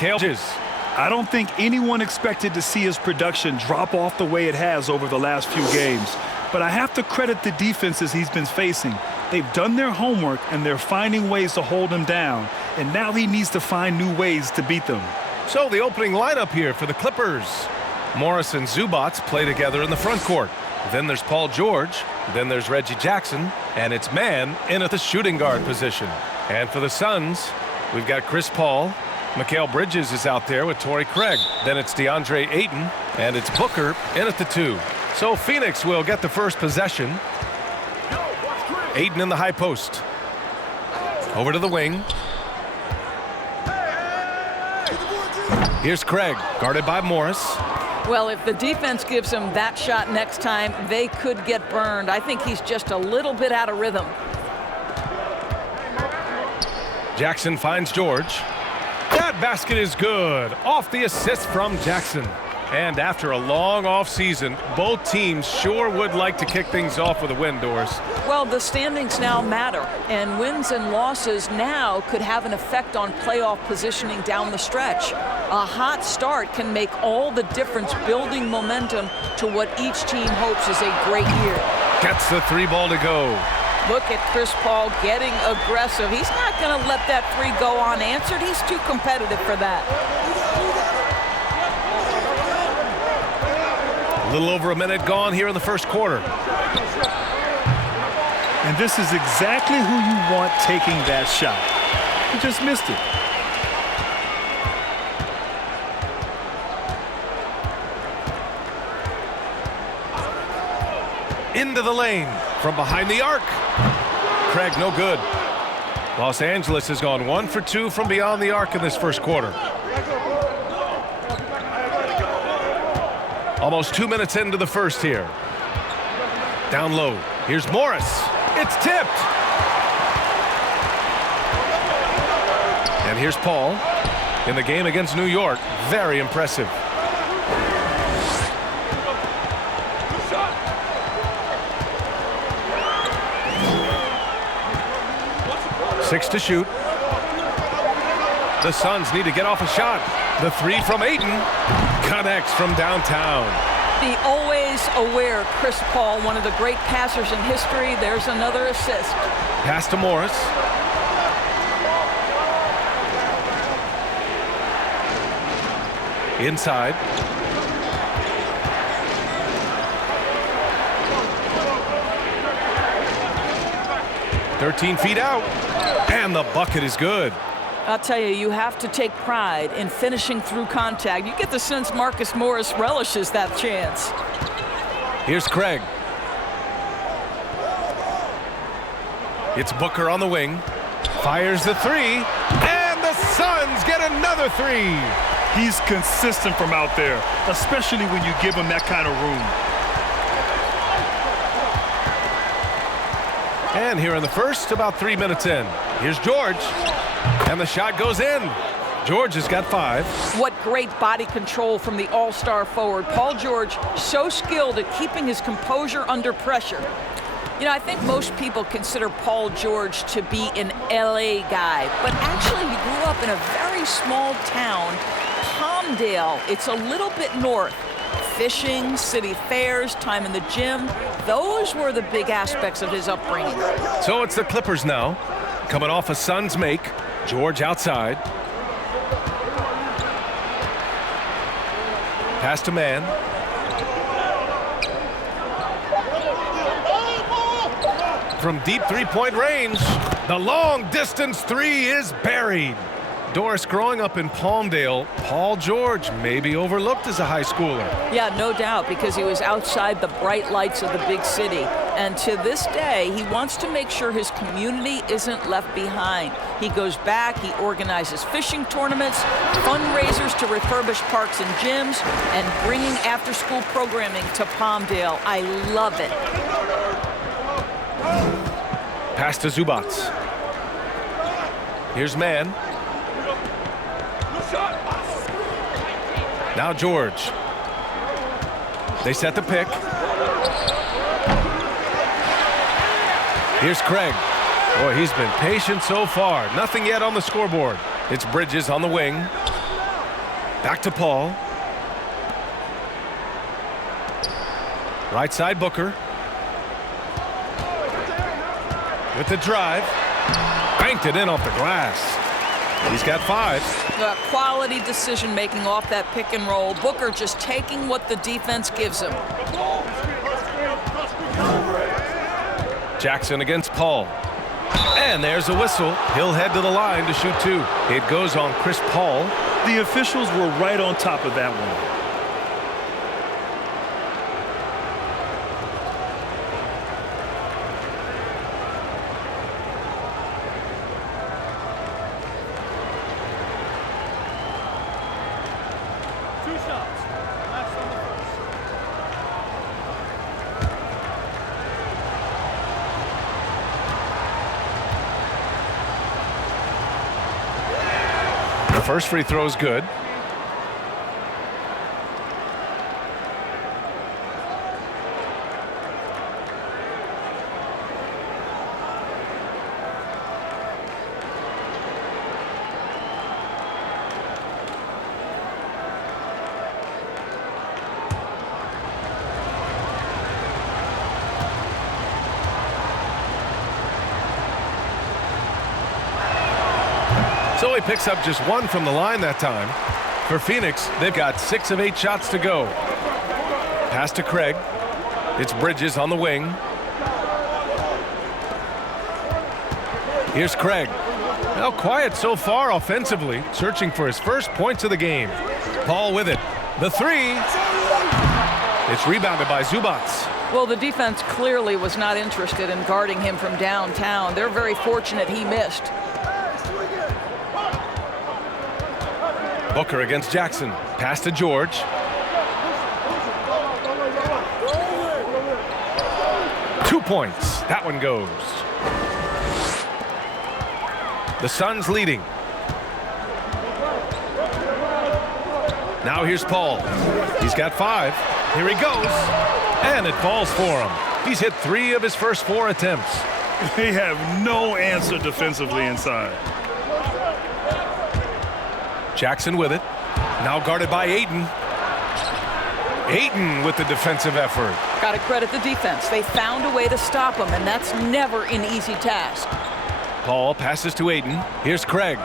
Mikhail Bridges. I don't think anyone expected to see his production drop off the way it has over the last few games. But I have to credit the defenses he's been facing. They've done their homework, and they're finding ways to hold him down. And now he needs to find new ways to beat them. So the opening lineup here for the Clippers. Morris and Zubac play together in the front court. Then there's Paul George. Then there's Reggie Jackson. And it's man in at the shooting guard position. And for the Suns, we've got Chris Paul. Mikhail Bridges is out there with Torrey Craig. Then it's DeAndre Ayton. And it's Booker in at the 2. So Phoenix will get the first possession. Ayton in the high post. Over to the wing. Here's Craig, guarded by Morris. Well, if the defense gives him that shot next time, they could get burned. I think he's just a little bit out of rhythm. Jackson finds George. That basket is good. Off the assist from Jackson. And after a long offseason, both teams sure would like to kick things off with a win, Doris. Well, the standings now matter, and wins and losses now could have an effect on playoff positioning down the stretch. A hot start can make all the difference, building momentum to what each team hopes is a great year. Gets the 3 ball to go. Look at Chris Paul getting aggressive. He's not going to let that 3 go unanswered. He's too competitive for that. A little over a minute gone here in the first quarter. And this is exactly who you want taking that shot. He just missed it. Into the lane from behind the arc. Craig, no good. Los Angeles has gone 1 for 2 from beyond the arc in this first quarter. Almost 2 minutes into the first here. Down low. Here's Morris. It's tipped. And here's Paul in the game against New York. Very impressive. Six to shoot. The Suns need to get off a shot. The 3 from Ayton connects from downtown. The always aware Chris Paul, one of the great passers in history. There's another assist. Pass to Morris. Inside. "13 feet out." And the bucket is good. I'll tell you, you have to take pride in finishing through contact. You get the sense Marcus Morris relishes that chance. Here's Craig. It's Booker on the wing. Fires the 3. And the Suns get another 3. He's consistent from out there, especially when you give him that kind of room. And here in the first, about 3 minutes in. Here's George. And the shot goes in. George has got 5. What great body control from the all-star forward. Paul George, so skilled at keeping his composure under pressure. You know, I think most people consider Paul George to be an LA guy, but actually he grew up in a very small town, Palmdale. It's a little bit north. Fishing, city fairs, time in the gym, those were the big aspects of his upbringing. So it's the Clippers now, coming off a Suns make. George outside. Pass to man. From deep 3-point range, the long distance 3 is buried. Doris, growing up in Palmdale, Paul George may be overlooked as a high schooler. Yeah, no doubt, because he was outside the bright lights of the big city. And to this day, he wants to make sure his community isn't left behind. He goes back, he organizes fishing tournaments, fundraisers to refurbish parks and gyms, and bringing after-school programming to Palmdale. I love it. Pass to Zubac. Here's man. Now George. They set the pick. Here's Craig. Boy, he's been patient so far. Nothing yet on the scoreboard. It's Bridges on the wing. Back to Paul. Right side Booker. With the drive. Banked it in off the glass. He's got 5. Quality decision making off that pick and roll. Booker just taking what the defense gives him. Jackson against Paul. And there's a whistle. He'll head to the line to shoot 2. It goes on Chris Paul. The officials were right on top of that one. The first free throw is good. So he picks up just 1 from the line that time. For Phoenix, they've got 6 of 8 shots to go. Pass to Craig. It's Bridges on the wing. Here's Craig. Well, quiet so far offensively, searching for his first points of the game. Paul with it. The 3. It's rebounded by Zubats. Well, the defense clearly was not interested in guarding him from downtown. They're very fortunate he missed. Booker against Jackson. Pass to George. Two points. That one goes. The Suns leading. Now here's Paul. He's got 5. Here he goes. And it falls for him. He's hit 3 of his first 4 attempts. They have no answer defensively inside. Jackson with it. Now guarded by Ayton. Ayton with the defensive effort. Got to credit the defense. They found a way to stop him, and that's never an easy task. Paul passes to Ayton. Here's Craig.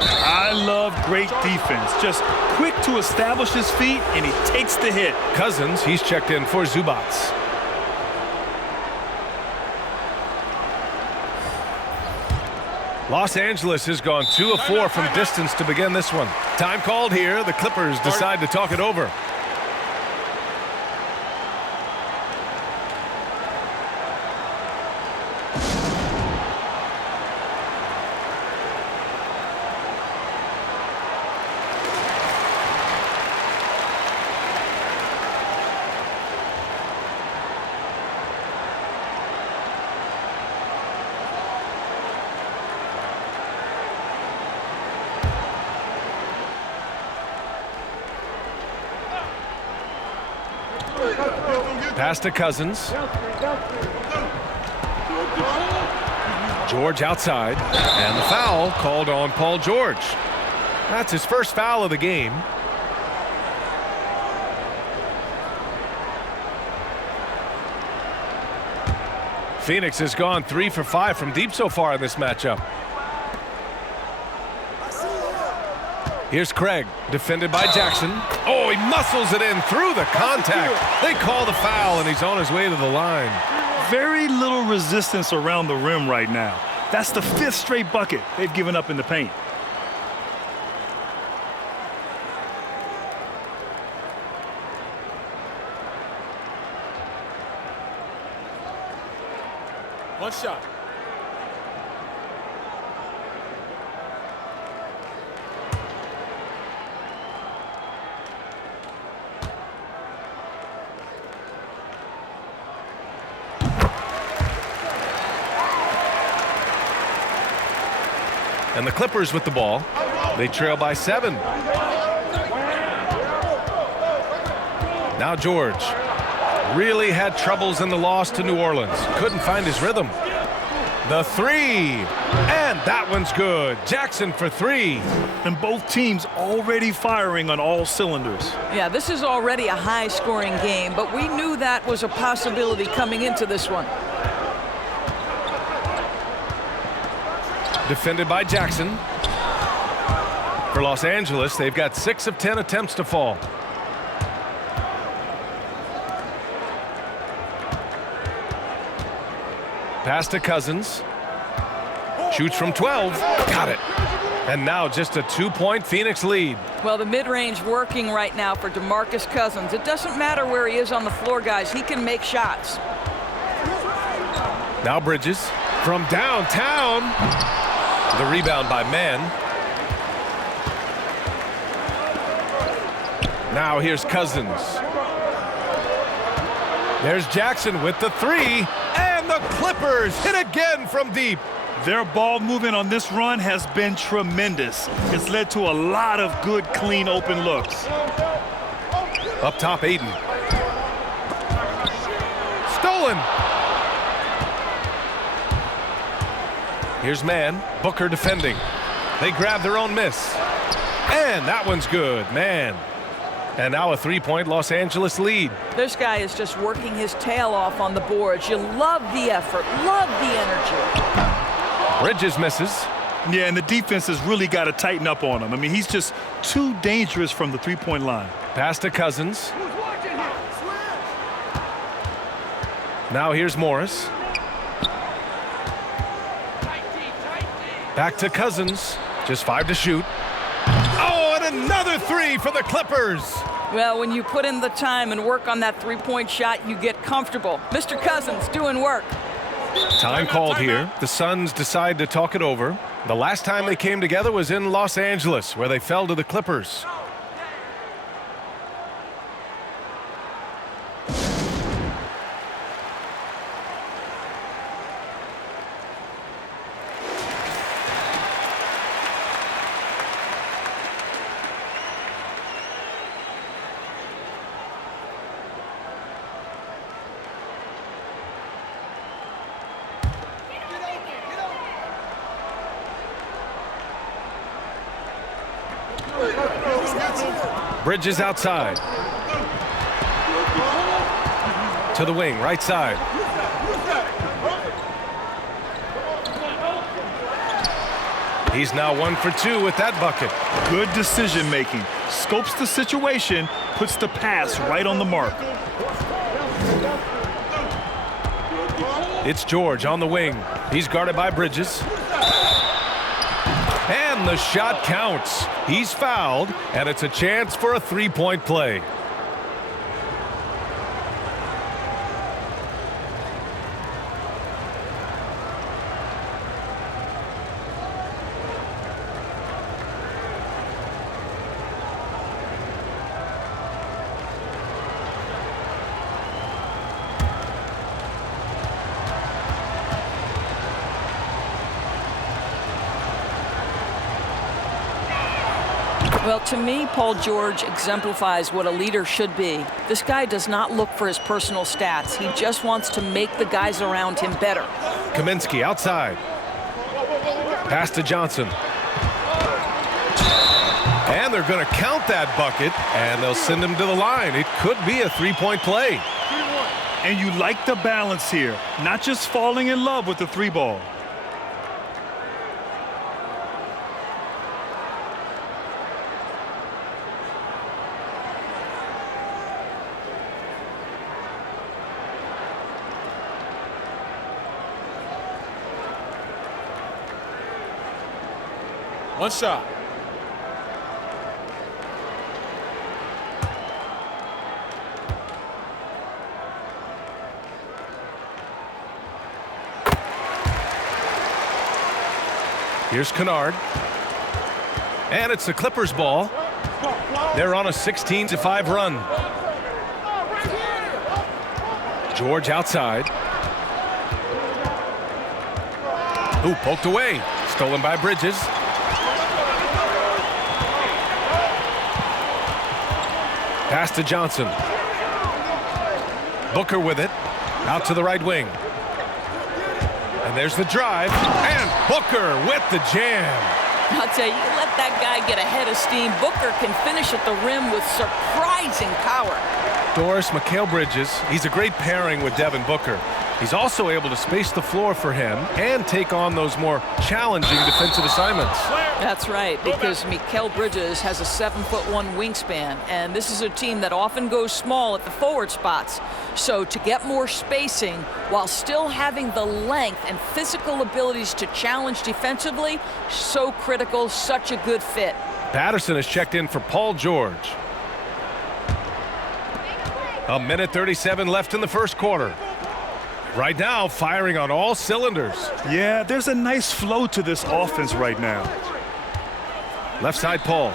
I love great defense. Just quick to establish his feet, and he takes the hit. Cousins, he's checked in for Zubats. Los Angeles has gone 2 of 4 from distance to begin this one. Time called here. The Clippers decide to talk it over. Pass to Cousins. George outside. And the foul called on Paul George. That's his first foul of the game. Phoenix has gone 3 for 5 from deep so far in this matchup. Here's Craig, defended by Jackson. Oh, he muscles it in through the contact. They call the foul, and he's on his way to the line. Very little resistance around the rim right now. That's the 5th straight bucket they've given up in the paint. One shot. And the Clippers with the ball. They trail by 7. Now George really had troubles in the loss to New Orleans. Couldn't find his rhythm. The three. And that one's good. Jackson for three. And both teams already firing on all cylinders. Yeah, this is already a high-scoring game, but we knew that was a possibility coming into this one. Defended by Jackson. For Los Angeles, they've got 6 of 10 attempts to fall. Pass to Cousins. Shoots from 12. Got it. And now just a 2-point Phoenix lead. Well, the mid-range working right now for DeMarcus Cousins. It doesn't matter where he is on the floor, guys. He can make shots. Now Bridges from downtown. The rebound by Mann. Now here's Cousins. There's Jackson with the three. And the Clippers hit again from deep. Their ball movement on this run has been tremendous. It's led to a lot of good, clean, open looks. Up top, Aiden. Stolen. Here's Mann. Booker defending. They grab their own miss. And that one's good. Mann. And now a 3-point Los Angeles lead. This guy is just working his tail off on the boards. You love the effort, love the energy. Bridges misses. Yeah, and the defense has really got to tighten up on him. I mean, he's just too dangerous from the three-point line. Pass to Cousins. Now here's Morris. Back to Cousins. Just 5 to shoot. Oh, and another three for the Clippers. Well, when you put in the time and work on that three-point shot, you get comfortable. Mr. Cousins doing work. Time called here. The Suns decide to talk it over. The last time they came together was in Los Angeles, where they fell to the Clippers. Bridges outside. To the wing, right side. He's now 1 for 2 with that bucket. Good decision making. Scopes the situation, puts the pass right on the mark. It's George on the wing. He's guarded by Bridges. And the shot counts. He's fouled, and it's a chance for a three-point play. Well, to me, Paul George exemplifies what a leader should be. This guy does not look for his personal stats. He just wants to make the guys around him better. Kaminsky outside. Pass to Johnson. And they're going to count that bucket, and they'll send him to the line. It could be a three-point play. And you like the balance here, not just falling in love with the three ball. One shot. Here's Kennard. And it's the Clippers ball. They're on a 16-5 run. George outside. Ooh, poked away. Stolen by Bridges. Pass to Johnson. Booker with it. Out to the right wing. And there's the drive, and Booker with the jam. I'll tell you, let that guy get a head of steam. Booker can finish at the rim with surprising power. Doris, Mikal Bridges, he's a great pairing with Devin Booker. He's also able to space the floor for him and take on those more challenging defensive assignments. That's right, because Mikal Bridges has a 7'1" wingspan, and this is a team that often goes small at the forward spots. So to get more spacing while still having the length and physical abilities to challenge defensively, so critical, such a good fit. Patterson has checked in for Paul George. A minute 37 left in the first quarter. Right now, firing on all cylinders. Yeah, there's a nice flow to this offense right now. Left side, Paul.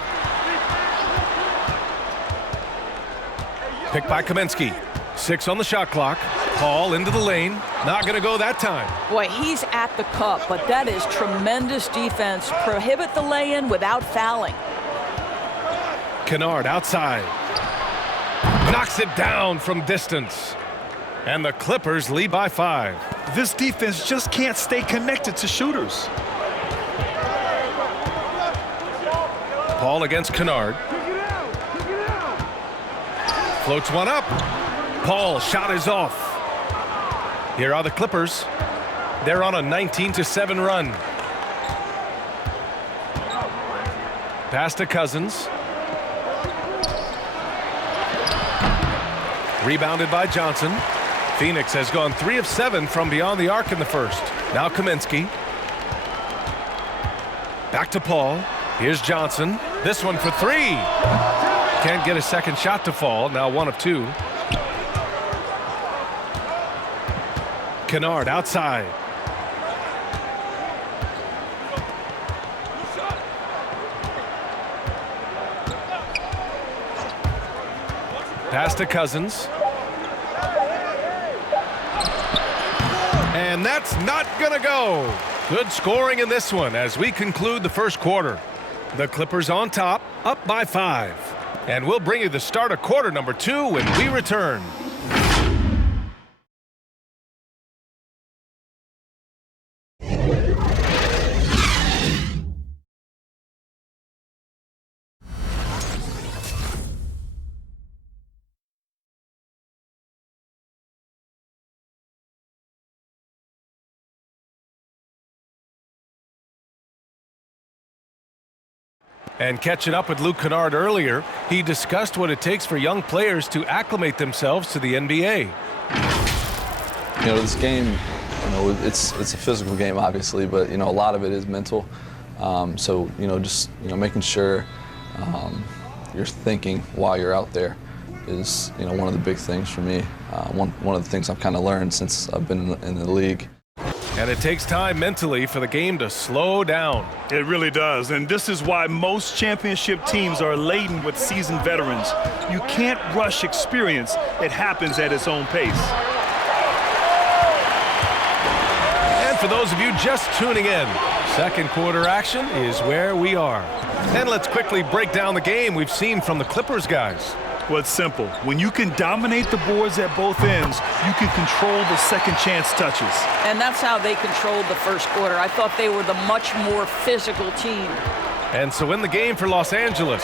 Picked by Kaminsky. 6 on the shot clock. Paul into the lane. Not going to go that time. Boy, he's at the cup, but that is tremendous defense. Prohibit the lay-in without fouling. Kennard outside. Knocks it down from distance. And the Clippers lead by 5. This defense just can't stay connected to shooters. Paul against Kennard. Floats one up. Paul shot is off. Here are the Clippers. They're on a 19-7 run. Pass to Cousins. Rebounded by Johnson. Phoenix has gone 3 of 7 from beyond the arc in the first. Now Kaminsky. Back to Paul. Here's Johnson. This one for 3. Can't get a second shot to fall. Now 1 of 2. Kennard outside. Pass to Cousins. And that's not going to go. Good scoring in this one as we conclude the first quarter. The Clippers on top, up by 5. And we'll bring you the start of quarter number 2 when we return. And catching up with Luke Kennard earlier, he discussed what it takes for young players to acclimate themselves to the NBA. You know, this game, it's a physical game, obviously, but, a lot of it is mental. So, just, making sure you're thinking while you're out there is, one of the big things for me. One of the things I've kind of learned since I've been in the league. And it takes time mentally for the game to slow down. It really does, and this is why most championship teams are laden with seasoned veterans. You can't rush experience. It happens at its own pace. And for those of you just tuning in, second quarter action is where we are. And let's quickly break down the game we've seen from the Clippers guys. Well, it's simple. When you can dominate the boards at both ends, you can control the second chance touches. And that's how they controlled the first quarter. I thought they were the much more physical team. And so in the game for Los Angeles,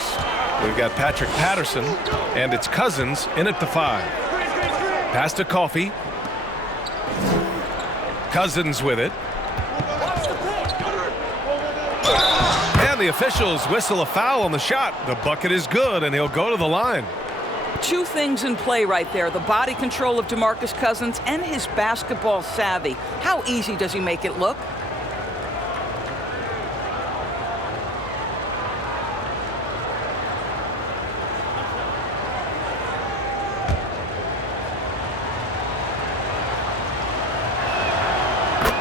we've got Patrick Patterson, and it's Cousins in at the 5. Pass to Coffey. Cousins with it. And the officials whistle a foul on the shot. The bucket is good, and he'll go to the line. 2 things in play right there, the body control of DeMarcus Cousins and his basketball savvy. How easy does he make it look?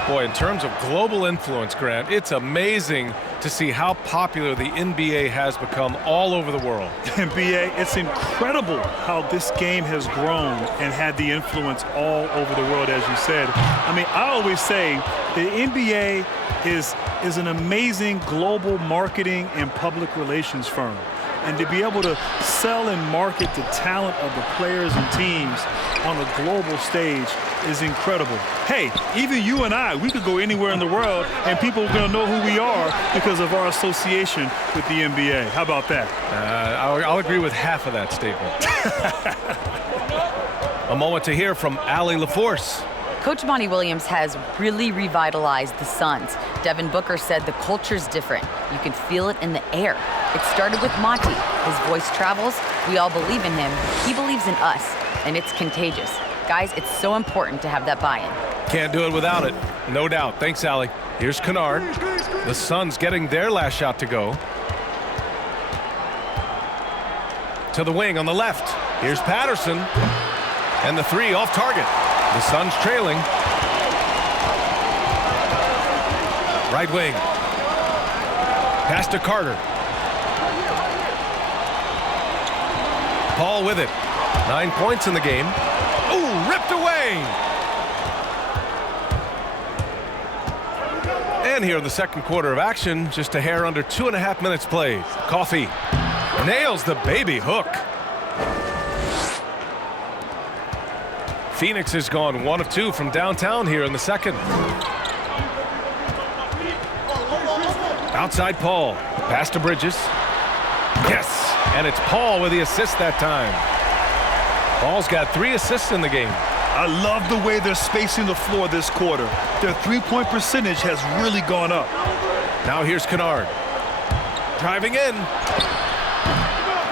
Boy, in terms of global influence, Grant, it's amazing to see how popular the NBA has become all over the world. NBA, it's incredible how this game has grown and had the influence all over the world, as you said. I always say the NBA is an amazing global marketing and public relations firm. And to be able to sell and market the talent of the players and teams on a global stage is incredible. Hey, even you and I, we could go anywhere in the world and people are going to know who we are because of our association with the NBA. How about that? I'll agree with half of that statement. A moment to hear from Allie LaForce. Coach Monty Williams has really revitalized the Suns. Devin Booker said the culture's different. You can feel it in the air. It started with Monty. His voice travels. We all believe in him. He believes in us, and it's contagious. Guys, it's so important to have that buy-in. Can't do it without it, no doubt. Thanks, Allie. Here's Kennard. The Suns getting their last shot to go. To the wing on the left. Here's Patterson. And the three off target. The Suns trailing. Right wing. Pass to Carter. Paul with it. 9 points in the game. Ooh, ripped away. And here in the second quarter of action, just a hair under 2.5 minutes played. Coffee nails the baby hook. Phoenix has gone 1 of 2 from downtown here in the second. Outside Paul. Pass to Bridges. Yes, and it's Paul with the assist that time. Paul's got 3 assists in the game. I love the way they're spacing the floor this quarter. Their three-point percentage has really gone up. Now here's Kennard. Driving in.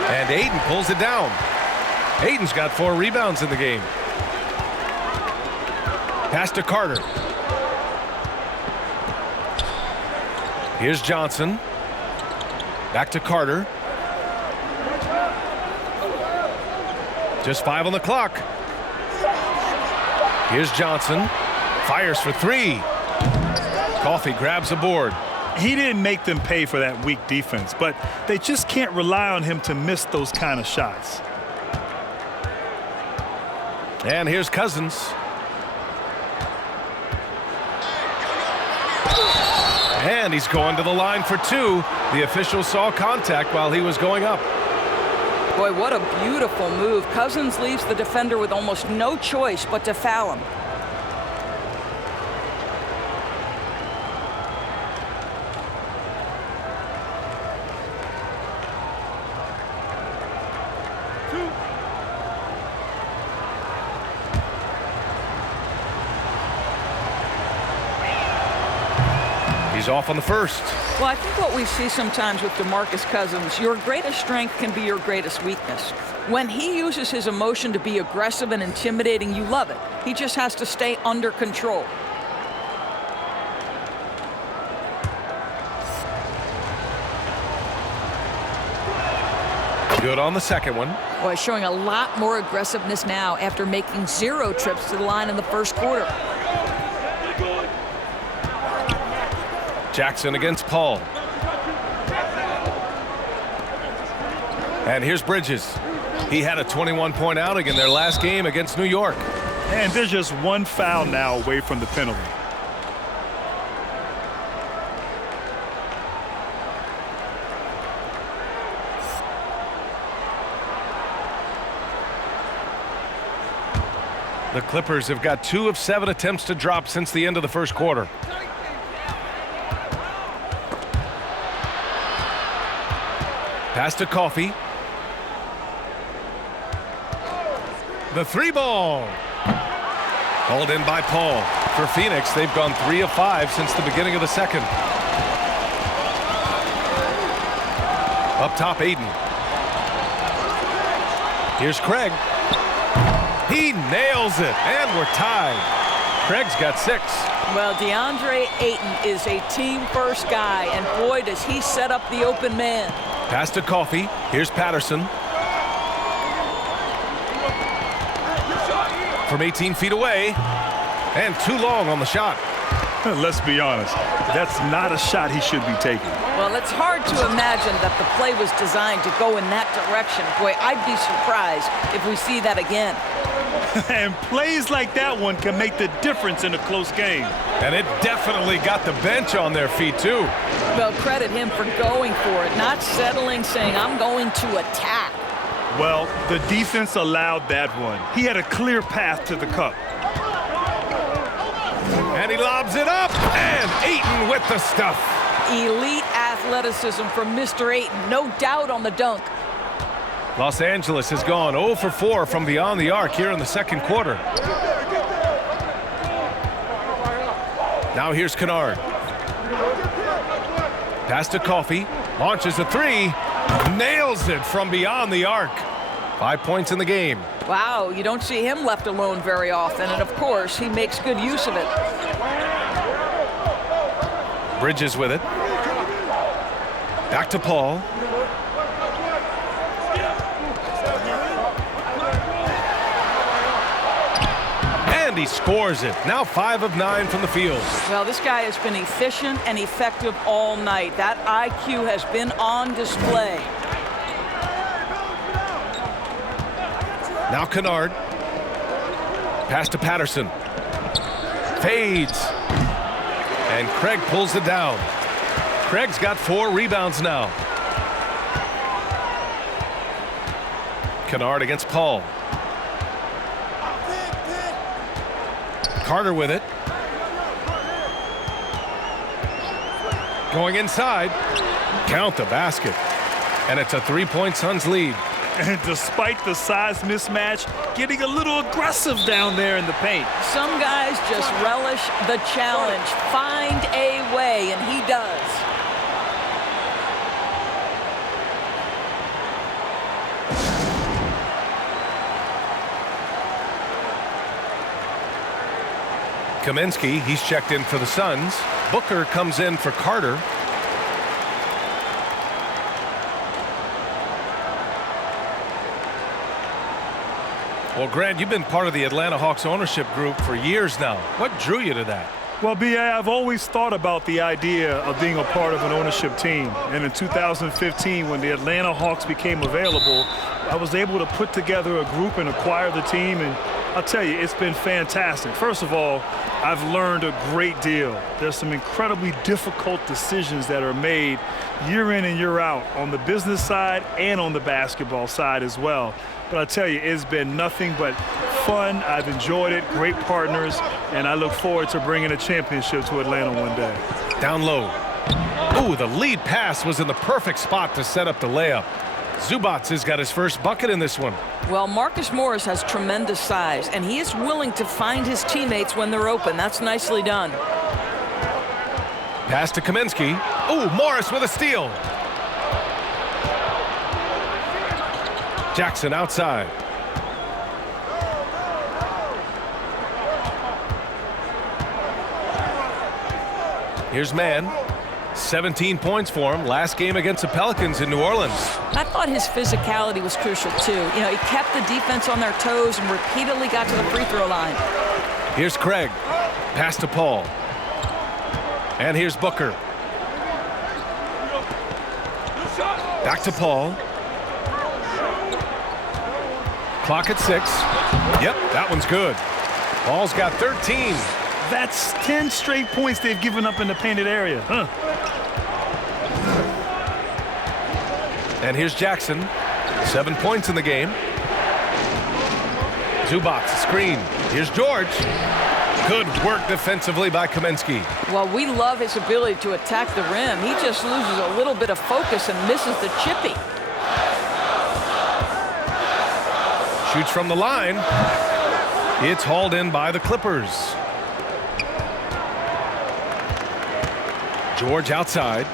And Ayton pulls it down. Ayton's got 4 rebounds in the game. Pass to Carter. Here's Johnson. Back to Carter. Just 5 on the clock. Here's Johnson. Fires for 3. Coffee grabs a board. He didn't make them pay for that weak defense, but they just can't rely on him to miss those kind of shots. And here's Cousins. And he's going to the line for 2. The official saw contact while he was going up. Boy, what a beautiful move. Cousins leaves the defender with almost no choice but to foul him. He's off on the first. Well, I think what we see sometimes with DeMarcus Cousins, your greatest strength can be your greatest weakness. When he uses his emotion to be aggressive and intimidating, you love it. He just has to stay under control. Good on the second one. Boy, showing a lot more aggressiveness now after making 0 trips to the line in the first quarter. Jackson against Paul. And here's Bridges. He had a 21-point outing in their last game against New York. And there's just 1 foul now away from the penalty. The Clippers have got 2 of 7 attempts to drop since the end of the first quarter. Pass to Coffee. The 3-ball. Called in by Paul. For Phoenix, they've gone 3 of 5 since the beginning of the second. Up top, Ayton. Here's Craig. He nails it, and we're tied. Craig's got 6. Well, DeAndre Ayton is a team-first guy, and boy, does he set up the open man. Pass to Coffee. Here's Patterson. From 18 feet away. And too long on the shot. Let's be honest. That's not a shot he should be taking. Well, it's hard to imagine that the play was designed to go in that direction. Boy, I'd be surprised if we see that again. And plays like that one can make the difference in a close game. And it definitely got the bench on their feet, too. Well, credit him for going for it, not settling, saying, I'm going to attack. Well, the defense allowed that one. He had a clear path to the cup. And he lobs it up, and Ayton with the stuff. Elite athleticism from Mr. Ayton, no doubt on the dunk. Los Angeles has gone 0 for 4 from beyond the arc here in the second quarter. Now here's Kennard. Pass to Coffey, launches a three, nails it from beyond the arc. 5 points in the game. Wow, you don't see him left alone very often, and of course, he makes good use of it. Bridges with it. Back to Paul. And he scores it. Now 5 of 9 from the field. Well, this guy has been efficient and effective all night. That IQ has been on display. Now Kennard. Pass to Patterson. Fades. And Craig pulls it down. Craig's got 4 rebounds now. Kennard against Paul. Carter with it. Going inside. Count the basket. And it's a 3-point Suns lead. And despite the size mismatch, getting a little aggressive down there in the paint. Some guys just relish the challenge. Find a way, and he does. Kaminsky, he's checked in for the Suns. Booker comes in for Carter. Well, Grant, you've been part of the Atlanta Hawks ownership group for years now. What drew you to that? Well, B.A., I've always thought about the idea of being a part of an ownership team. And in 2015, when the Atlanta Hawks became available, I was able to put together a group and acquire the team. And I'll tell you, it's been fantastic. First of all, I've learned a great deal. There's some incredibly difficult decisions that are made year in and year out on the business side and on the basketball side as well. But I tell you, it's been nothing but fun. I've enjoyed it, great partners, and I look forward to bringing a championship to Atlanta one day. Down low. Ooh, the lead pass was in the perfect spot to set up the layup. Zubac has got his first bucket in this one. Well, Marcus Morris has tremendous size, and he is willing to find his teammates when they're open. That's nicely done. Pass to Kaminsky. Ooh, Morris with a steal. Jackson outside. Here's Mann. 17 points for him last game against the Pelicans in New Orleans. I thought his physicality was crucial too. You know, he kept the defense on their toes and repeatedly got to the free throw line. Here's Craig. Pass to Paul. And here's Booker. Back to Paul. Clock at 6. Yep, that one's good. Paul's got 13. That's 10 straight points they've given up in the painted area. Huh. And here's Jackson. 7 points in the game. Zubac, screen. Here's George. Good work defensively by Kaminsky. Well, we love his ability to attack the rim. He just loses a little bit of focus and misses the chippy. Shoots from the line. It's hauled in by the Clippers. George outside.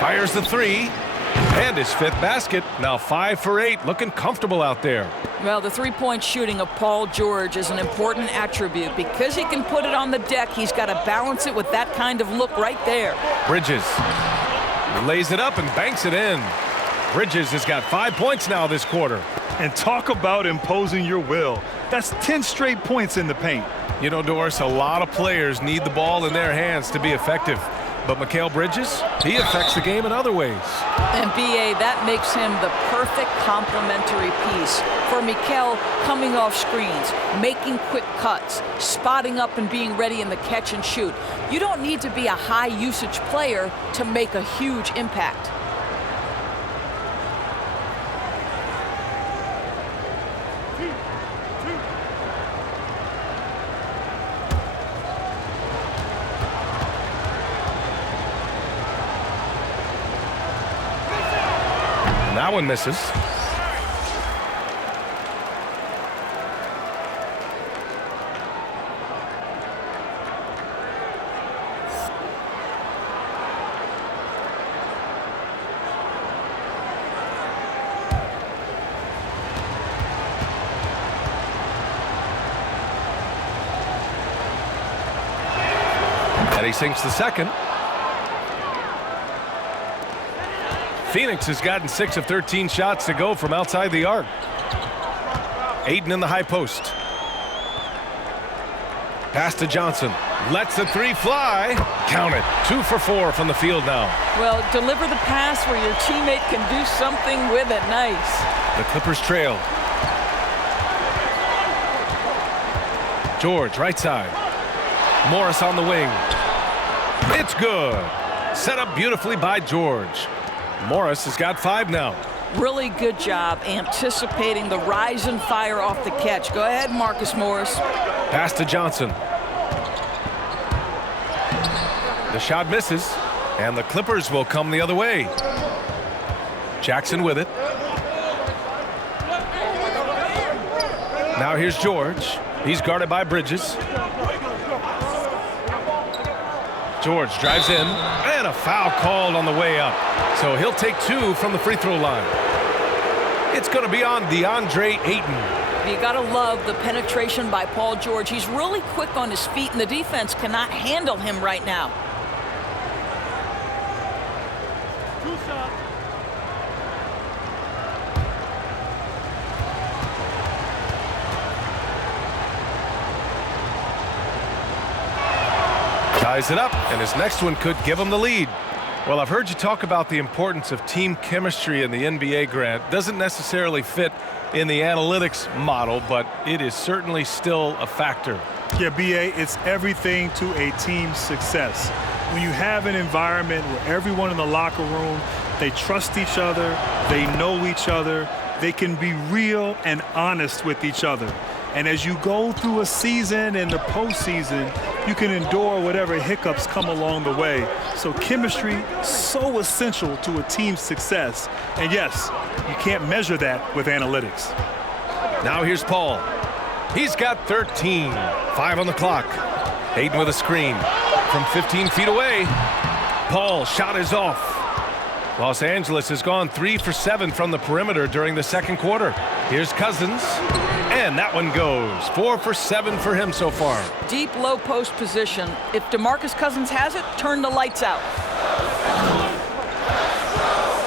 Fires the three. And his 5th basket. Now 5 for 8. Looking comfortable out there. Well, the three-point shooting of Paul George is an important attribute. Because he can put it on the deck, he's got to balance it with that kind of look right there. Bridges lays it up and banks it in. Bridges has got 5 points now this quarter. And talk about imposing your will. That's 10 straight points in the paint. You know, Doris, a lot of players need the ball in their hands to be effective. But Mikal Bridges, he affects the game in other ways. And B.A., that makes him the perfect complementary piece for Mikal, coming off screens, making quick cuts, spotting up and being ready in the catch and shoot. You don't need to be a high usage player to make a huge impact. That one misses. And he sinks the second. Phoenix has gotten 6 of 13 shots to go from outside the arc. Ayton in the high post. Pass to Johnson. Lets the three fly. Count it. 2 for 4 from the field now. Well, deliver the pass where your teammate can do something with it. Nice. The Clippers trail. George, right side. Morris on the wing. It's good. Set up beautifully by George. Morris has got 5 now. Really good job anticipating the rise and fire off the catch. Go ahead, Marcus Morris. Pass to Johnson. The shot misses, and the Clippers will come the other way. Jackson with it. Now here's George. He's guarded by Bridges. George drives in, and a foul called on the way up. So he'll take 2 from the free throw line. It's going to be on DeAndre Ayton. You got to love the penetration by Paul George. He's really quick on his feet, and the defense cannot handle him right now. Ties it up, and his next one could give him the lead. Well, I've heard you talk about the importance of team chemistry in the NBA, Grant. Doesn't necessarily fit in the analytics model, but it is certainly still a factor. Yeah, B.A., it's everything to a team's success. When you have an environment where everyone in the locker room, they trust each other, they know each other, they can be real and honest with each other. And as you go through a season and the postseason, you can endure whatever hiccups come along the way. So chemistry, so essential to a team's success. And yes, you can't measure that with analytics. Now here's Paul. He's got 13. 5 on the clock. Ayton with a screen. From 15 feet away, Paul shot is off. Los Angeles has gone 3 for 7 from the perimeter during the second quarter. Here's Cousins. And that one goes. 4 for 7 for him so far. Deep low post position. If DeMarcus Cousins has it, turn the lights out.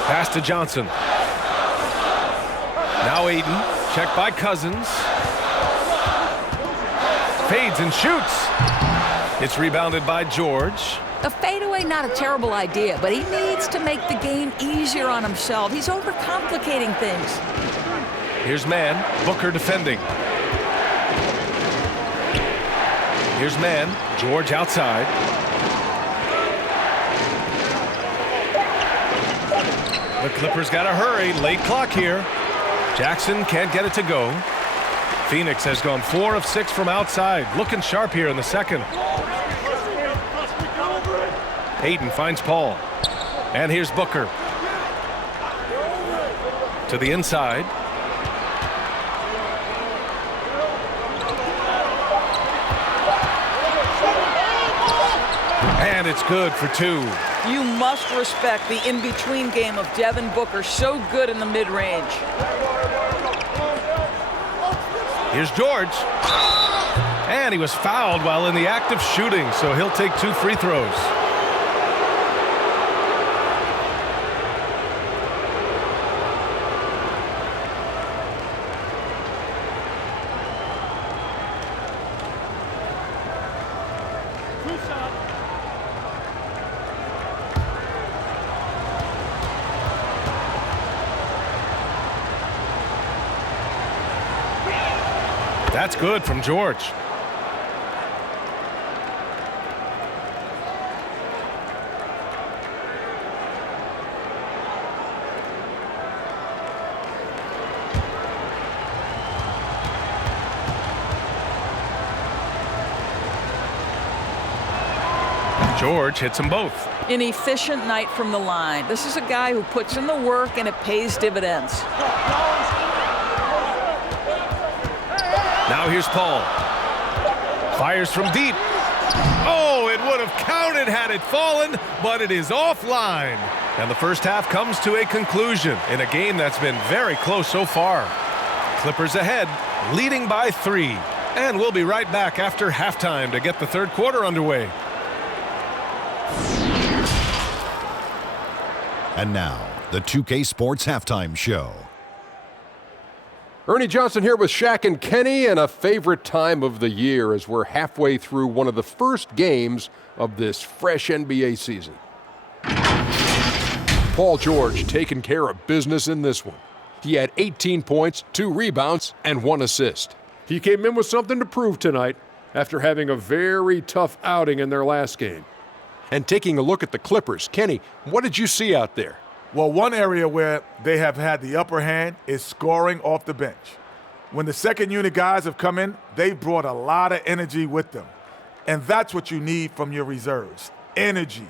Pass to Johnson. Now Ayton. Checked by Cousins. Fades and shoots. It's rebounded by George. A fadeaway, not a terrible idea, but he needs to make the game easier on himself. He's overcomplicating things. Here's man. Booker defending. Here's man. George outside. The Clippers got to hurry. Late clock here. Jackson can't get it to go. Phoenix has gone 4 of 6 from outside. Looking sharp here in the second. Ayton finds Paul. And here's Booker. To the inside. And it's good for 2. You must respect the in-between game of Devin Booker. So good in the mid-range. Here's George. And he was fouled while in the act of shooting, so he'll take 2 free throws. That's good from George. George hits them both. An efficient night from the line. This is a guy who puts in the work and it pays dividends. Now here's Paul. Fires from deep. Oh, it would have counted had it fallen, but it is offline. And the first half comes to a conclusion in a game that's been very close so far. Clippers ahead, leading by 3. And we'll be right back after halftime to get the third quarter underway. And now, the 2K Sports Halftime Show. Ernie Johnson here with Shaq and Kenny, and a favorite time of the year as we're halfway through one of the first games of this fresh NBA season. Paul George taking care of business in this one. He had 18 points, 2 rebounds, and 1 assist. He came in with something to prove tonight after having a very tough outing in their last game. And taking a look at the Clippers, Kenny, what did you see out there? Well, one area where they have had the upper hand is scoring off the bench. When the second unit guys have come in, they've brought a lot of energy with them. And that's what you need from your reserves, energy.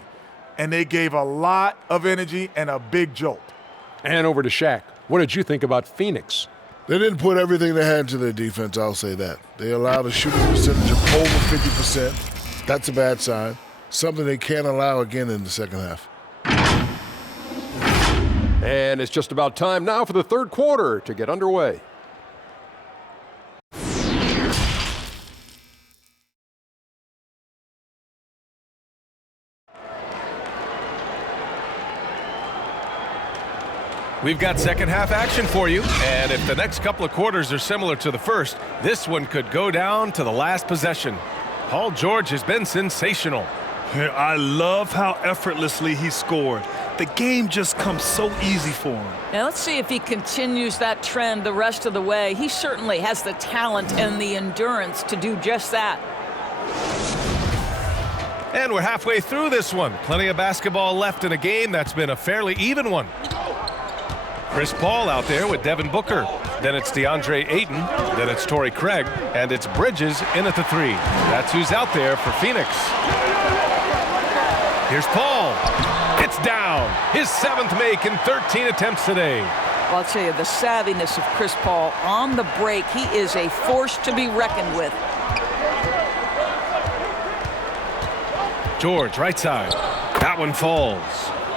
And they gave a lot of energy and a big jolt. And over to Shaq. What did you think about Phoenix? They didn't put everything they had into their defense, I'll say that. They allowed a shooting percentage of over 50%. That's a bad sign. Something they can't allow again in the second half. And it's just about time now for the third quarter to get underway. We've got second half action for you, and if the next couple of quarters are similar to the first, this one could go down to the last possession. Paul George has been sensational. I love how effortlessly he scored. The game just comes so easy for him. Now let's see if he continues that trend the rest of the way. He certainly has the talent and the endurance to do just that. And we're halfway through this one. Plenty of basketball left in a game that's been a fairly even one. Chris Paul out there with Devin Booker. Then it's DeAndre Ayton. Then it's Torrey Craig. And it's Bridges in at the 3. That's who's out there for Phoenix. Here's Paul. It's down. His 7th make in 13 attempts today. Well, I'll tell you, the savviness of Chris Paul on the break, he is a force to be reckoned with. George, right side. That one falls.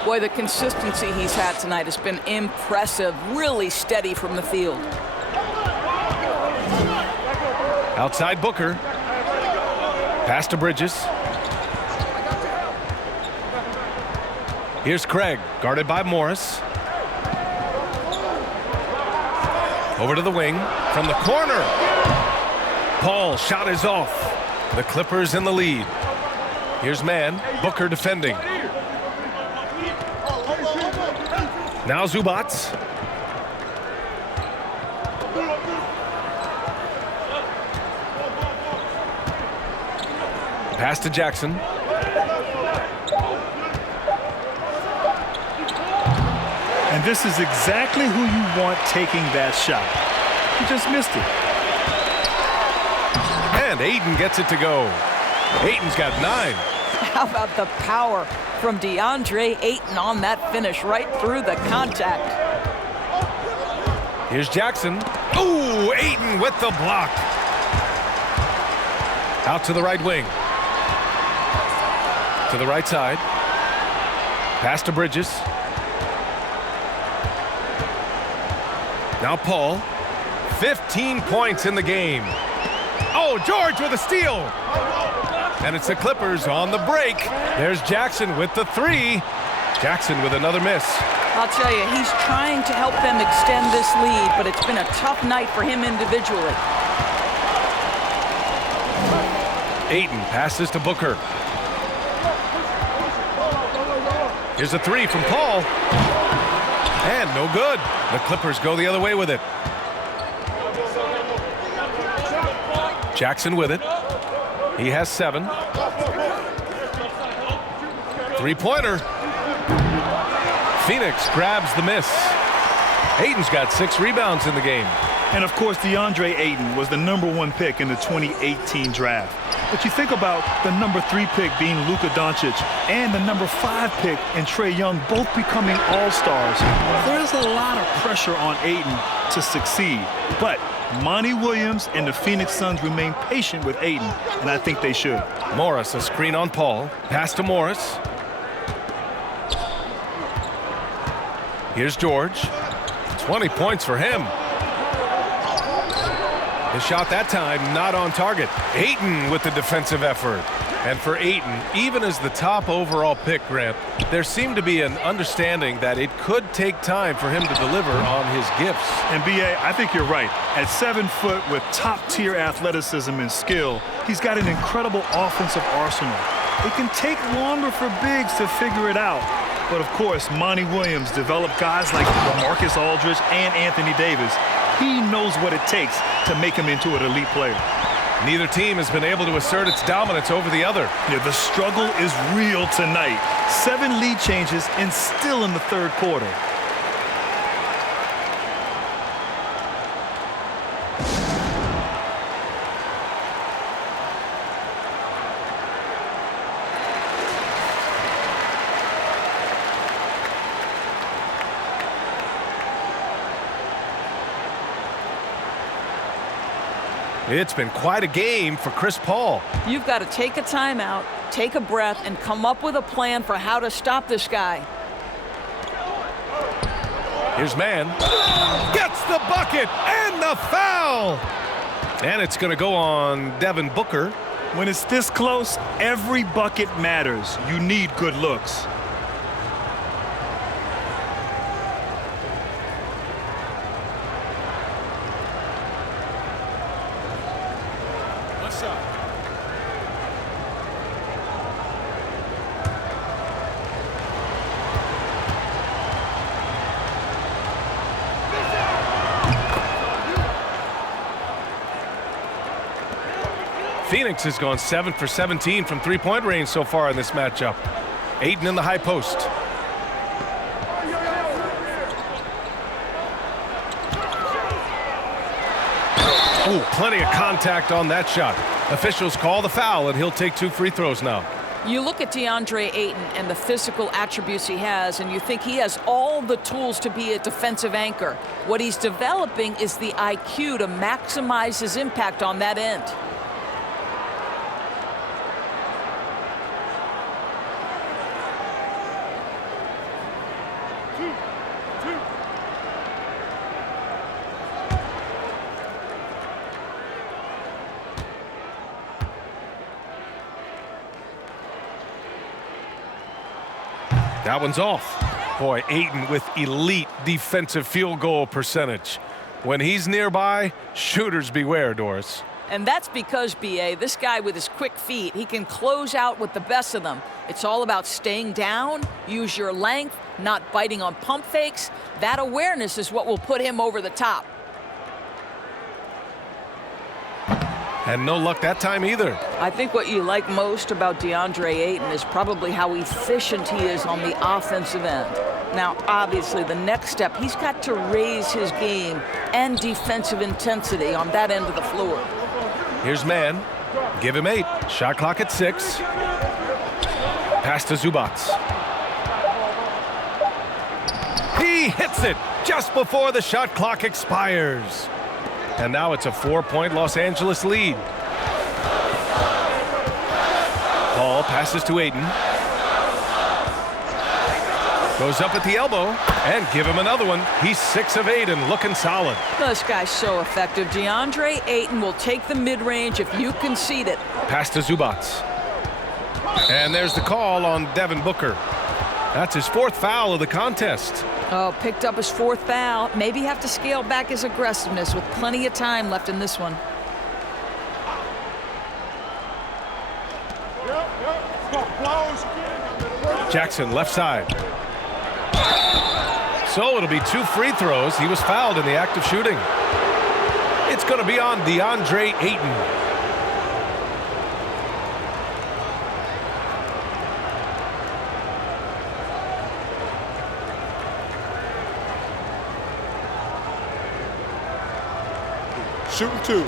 Boy, the consistency he's had tonight has been impressive. Really steady from the field. Outside Booker. Pass to Bridges. Here's Craig, guarded by Morris. Over to the wing, from the corner. Paul, shot is off. The Clippers in the lead. Here's man, Booker defending. Now Zubac. Pass to Jackson. And this is exactly who you want taking that shot. He just missed it. And Ayton gets it to go. Ayton's got 9. How about the power from DeAndre Ayton on that finish right through the contact. Here's Jackson. Ooh, Ayton with the block. Out to the right wing. To the right side. Pass to Bridges. Now Paul. 15 points in the game. Oh, George with a steal. And it's the Clippers on the break. There's Jackson with the 3. Jackson with another miss. I'll tell you, he's trying to help them extend this lead, but it's been a tough night for him individually. Ayton passes to Booker. Here's a 3 from Paul. And no good. The Clippers go the other way with it. Jackson with it. He has 7. Three-pointer. Phoenix grabs the miss. Ayton's got 6 rebounds in the game. And of course, DeAndre Ayton was the #1 pick in the 2018 draft. But you think about the #3 pick being Luka Doncic and the #5 pick in Trae Young both becoming all-stars. There's a lot of pressure on Ayton to succeed. But Monty Williams and the Phoenix Suns remain patient with Ayton, and I think they should. Morris, a screen on Paul. Pass to Morris. Here's George. 20 points for him. The shot that time not on target. Ayton with the defensive effort. And for Ayton, even as the top overall pick, Grant, there seemed to be an understanding that it could take time for him to deliver on his gifts. And B.A., I think you're right. At 7 foot with top-tier athleticism and skill, he's got an incredible offensive arsenal. It can take longer for bigs to figure it out. But of course, Monty Williams developed guys like LaMarcus Aldridge and Anthony Davis. He knows what it takes to make him into an elite player. Neither team has been able to assert its dominance over the other. Yeah, the struggle is real tonight. 7 lead changes and still in the 3rd quarter. It's been quite a game for Chris Paul. You've got to take a timeout, take a breath, and come up with a plan for how to stop this guy. Here's Mann. Gets the bucket and the foul. And it's going to go on Devin Booker. When it's this close, every bucket matters. You need good looks. Phoenix has gone 7 for 17 from three-point range so far in this matchup. Ayton in the high post. Oh, plenty of contact on that shot. Officials call the foul, and he'll take 2 free throws now. You look at DeAndre Ayton and the physical attributes he has, and you think he has all the tools to be a defensive anchor. What he's developing is the IQ to maximize his impact on that end. That one's off. Boy, Ayton with elite defensive field goal percentage. When he's nearby, shooters beware, Doris. And that's because, B.A., this guy with his quick feet, he can close out with the best of them. It's all about staying down, use your length, not biting on pump fakes. That awareness is what will put him over the top. And no luck that time either. I think what you like most about DeAndre Ayton is probably how efficient he is on the offensive end. Now, obviously, the next step, he's got to raise his game and defensive intensity on that end of the floor. Here's Mann. Give him 8. Shot clock at 6. Pass to Zubac. He hits it just before the shot clock expires. And now it's a 4-point Los Angeles lead. Paul passes to Ayton. Goes up at the elbow and give him another one. He's 6 of 8 and looking solid. This guy's so effective. DeAndre Ayton will take the mid-range if you concede it. Pass to Zubac. And there's the call on Devin Booker. That's his 4th foul of the contest. Oh, picked up his 4th foul. Maybe have to scale back his aggressiveness with plenty of time left in this one. Jackson, left side. So it'll be 2 free throws. He was fouled in the act of shooting. It's going to be on DeAndre Ayton. Shooting 2.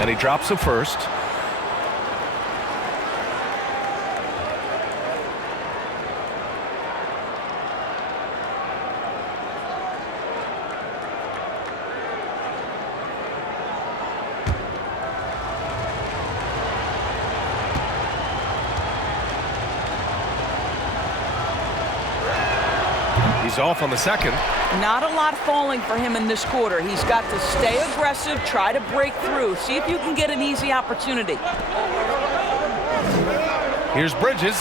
And he drops the first. He's off on the second. Not a lot falling for him in this quarter. He's got to stay aggressive, try to break through, see if you can get an easy opportunity. Here's Bridges,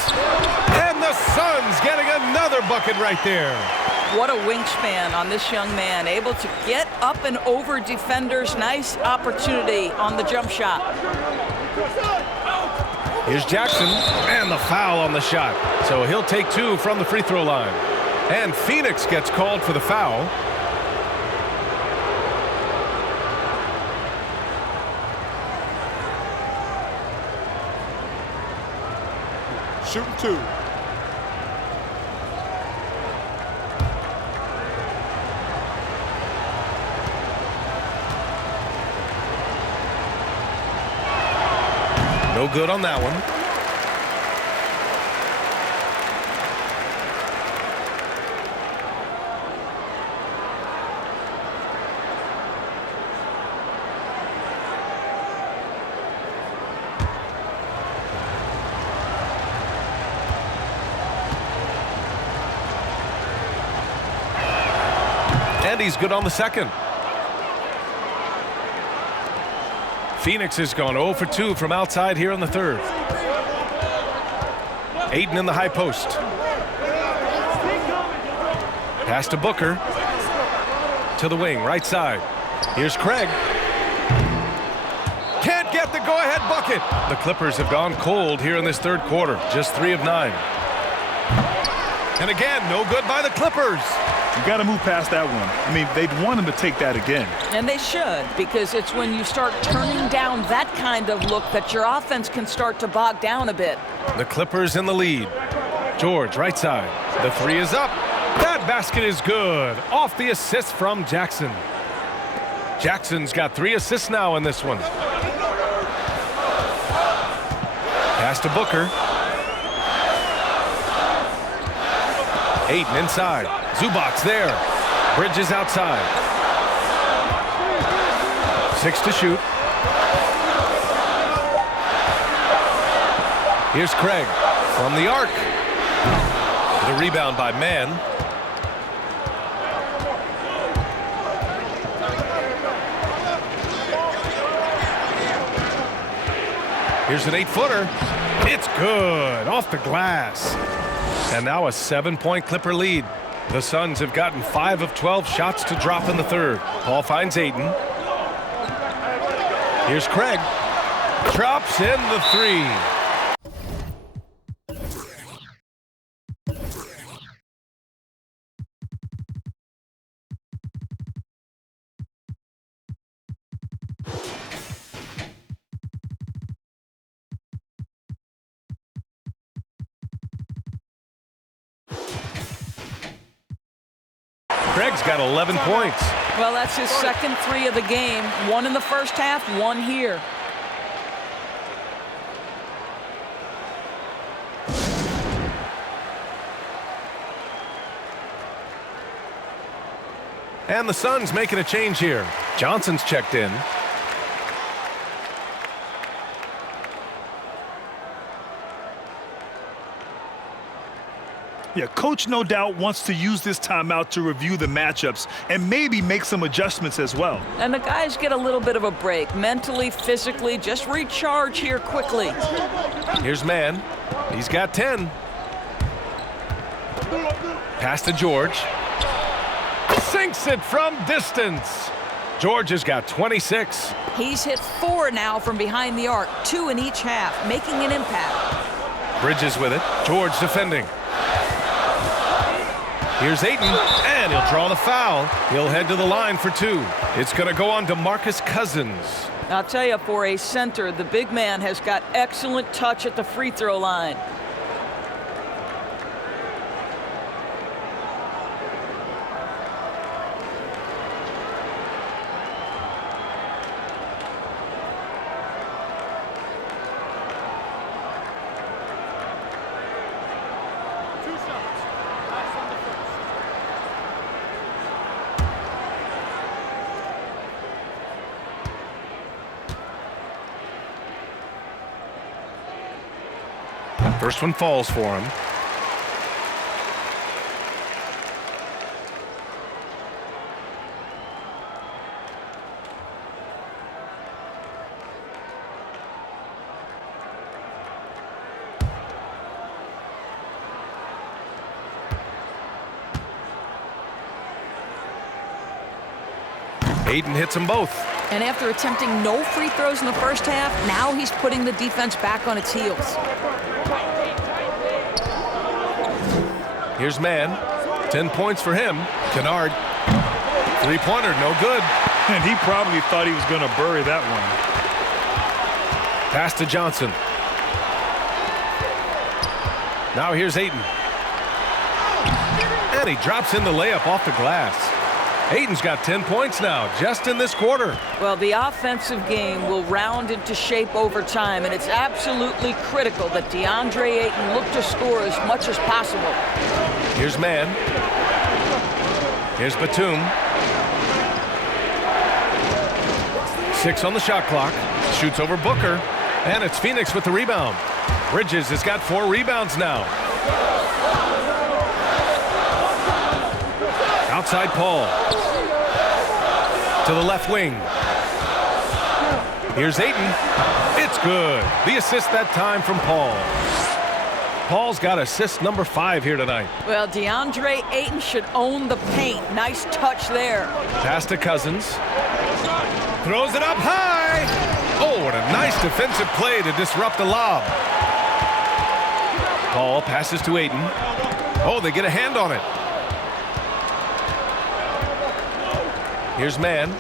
and the Suns getting another bucket right there. What a wingspan on this young man, able to get up and over defenders. Nice opportunity on the jump shot. Here's Jackson, and the foul on the shot. So he'll take 2 from the free throw line. And Phoenix gets called for the foul. Shooting 2. No good on that one. And he's good on the second. Phoenix has gone 0 for 2 from outside here in the third. Ayton in the high post. Pass to Booker. To the wing, right side. Here's Craig. Can't get the go-ahead bucket. The Clippers have gone cold here in this third quarter. Just 3 of 9. And again, no good by the Clippers. You got to move past that one. I mean, they'd want him to take that again. And they should, because it's when you start turning down that kind of look that your offense can start to bog down a bit. The Clippers in the lead. George, right side. The 3 is up. That basket is good. Off the assist from Jackson. Jackson's got 3 assists now in this one. Pass to Booker. Ayton inside. Zubac's there. Bridges outside. 6 to shoot. Here's Craig from the arc. The rebound by Mann. Here's an 8-footer. It's good. Off the glass. And now a 7-point Clipper lead. The Suns have gotten 5 of 12 shots to drop in the third. Paul finds Ayton. Here's Craig. Drops in the 3. Craig's got 11 points. Well, that's his second 3 of the game. 1 in the first half, 1 here. And the Suns making a change here. Johnson's checked in. Yeah, coach no doubt wants to use this timeout to review the matchups and maybe make some adjustments as well. And the guys get a little bit of a break, mentally, physically, just recharge here quickly. Here's Mann. He's got 10. Pass to George. Sinks it from distance. George has got 26. He's hit 4 now from behind the arc, 2 in each half, making an impact. Bridges with it. George defending. Here's Ayton, And he'll draw the foul. He'll head to the line for 2. It's going to go on to DeMarcus Cousins. I'll tell you, for a center, the big man has got excellent touch at the free throw line. First one falls for him. Ayton hits them both. And after attempting no free throws in the first half, now he's putting the defense back on its heels. Here's Mann. 10 points for him. Kennard. Three-pointer, no good. And he probably thought he was going to bury that one. Pass to Johnson. Now here's Ayton. And he drops in the layup off the glass. Ayton's got 10 points now, just in this quarter. Well, the offensive game will round into shape over time, and it's absolutely critical that DeAndre Ayton look to score as much as possible. Here's Mann. Here's Batum. 6 on the shot clock. Shoots over Booker. And it's Phoenix with the rebound. Bridges has got 4 rebounds now. Outside Paul. To the left wing. Here's Ayton. It's good. The assist that time from Paul. Paul's got assist number 5 here tonight. Well, DeAndre Ayton should own the paint. Nice touch there. Pass to Cousins. Throws it up high. Oh, what a nice defensive play to disrupt the lob. Paul passes to Ayton. Oh, they get a hand on it. Here's Mann.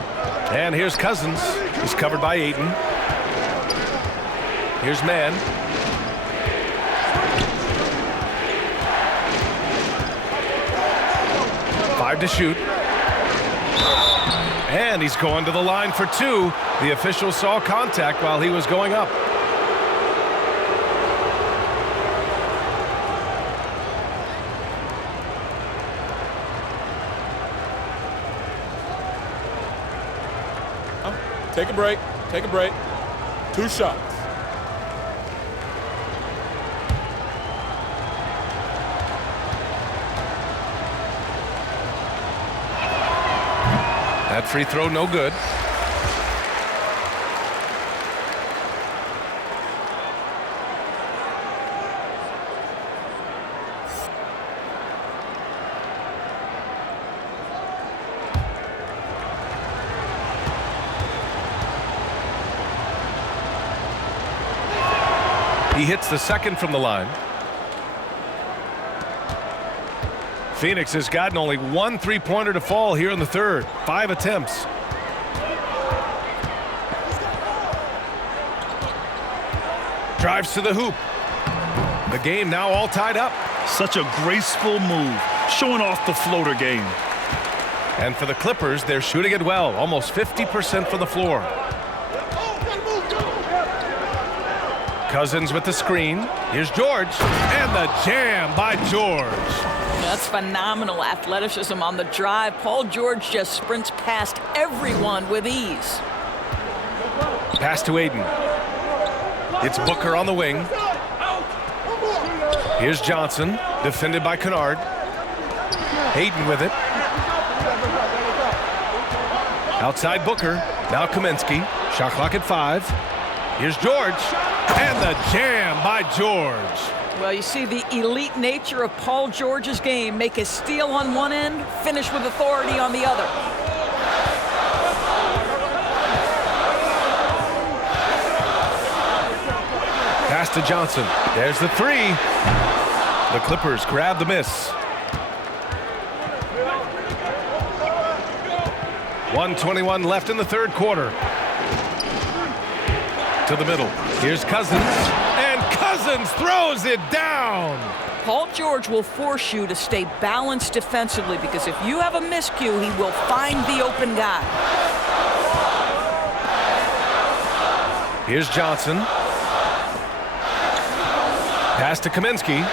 And here's Cousins. He's covered by Ayton. Here's Mann. Five to shoot. And he's going to the line for 2. The official saw contact while he was going up. Take a break. Take a break. 2 shots. That free throw no good. He hits the second from the line. Phoenix has gotten only 1 3-pointer to fall here in the third. 5 attempts. Drives to the hoop. The game now all tied up. Such a graceful move, showing off the floater game. And for the Clippers, they're shooting it well, almost 50% from the floor. Cousins with the screen. Here's George. And the jam by George. That's phenomenal athleticism on the drive. Paul George just sprints past everyone with ease. Pass to Ayton. It's Booker on the wing. Here's Johnson, defended by Kennard. Ayton with it. Outside Booker. Now Kaminsky. Shot clock at 5. Here's George. And the jam by George. Well, you see the elite nature of Paul George's game. Make a steal on one end, finish with authority on the other. Pass to Johnson. There's the 3. The Clippers grab the miss. 1:21 left in the third quarter. To the middle. Here's Cousins. And Cousins throws it down. Paul George will force you to stay balanced defensively because if you have a miscue, he will find the open guy. Here's Johnson. Pass to Kaminsky.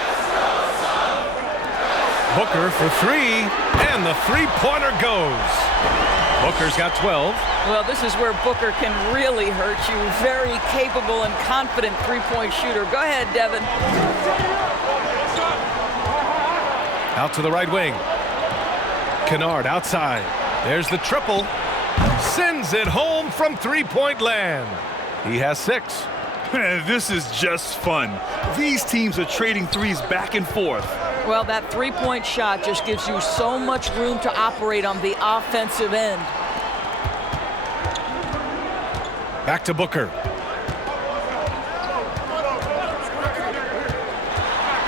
Booker for three, and the three-pointer goes. Booker's got 12. Well, this is where Booker can really hurt you. Very capable and confident three-point shooter. Go ahead, Devin. Out to the right wing. Kennard outside. There's the triple. Sends it home from three-point land. He has 6. This is just fun. These teams are trading threes back and forth. Well, that three-point shot just gives you so much room to operate on the offensive end. Back to Booker.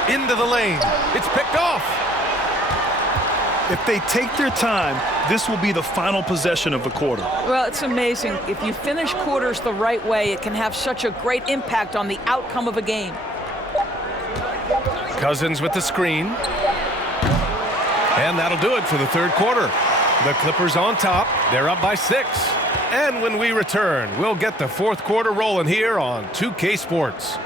Into the lane. It's picked off. If they take their time, this will be the final possession of the quarter. Well, it's amazing. If you finish quarters the right way, it can have such a great impact on the outcome of a game. Cousins with the screen. And that'll do it for the third quarter. The Clippers on top. They're up by 6. And when we return, we'll get the fourth quarter rolling here on 2K Sports.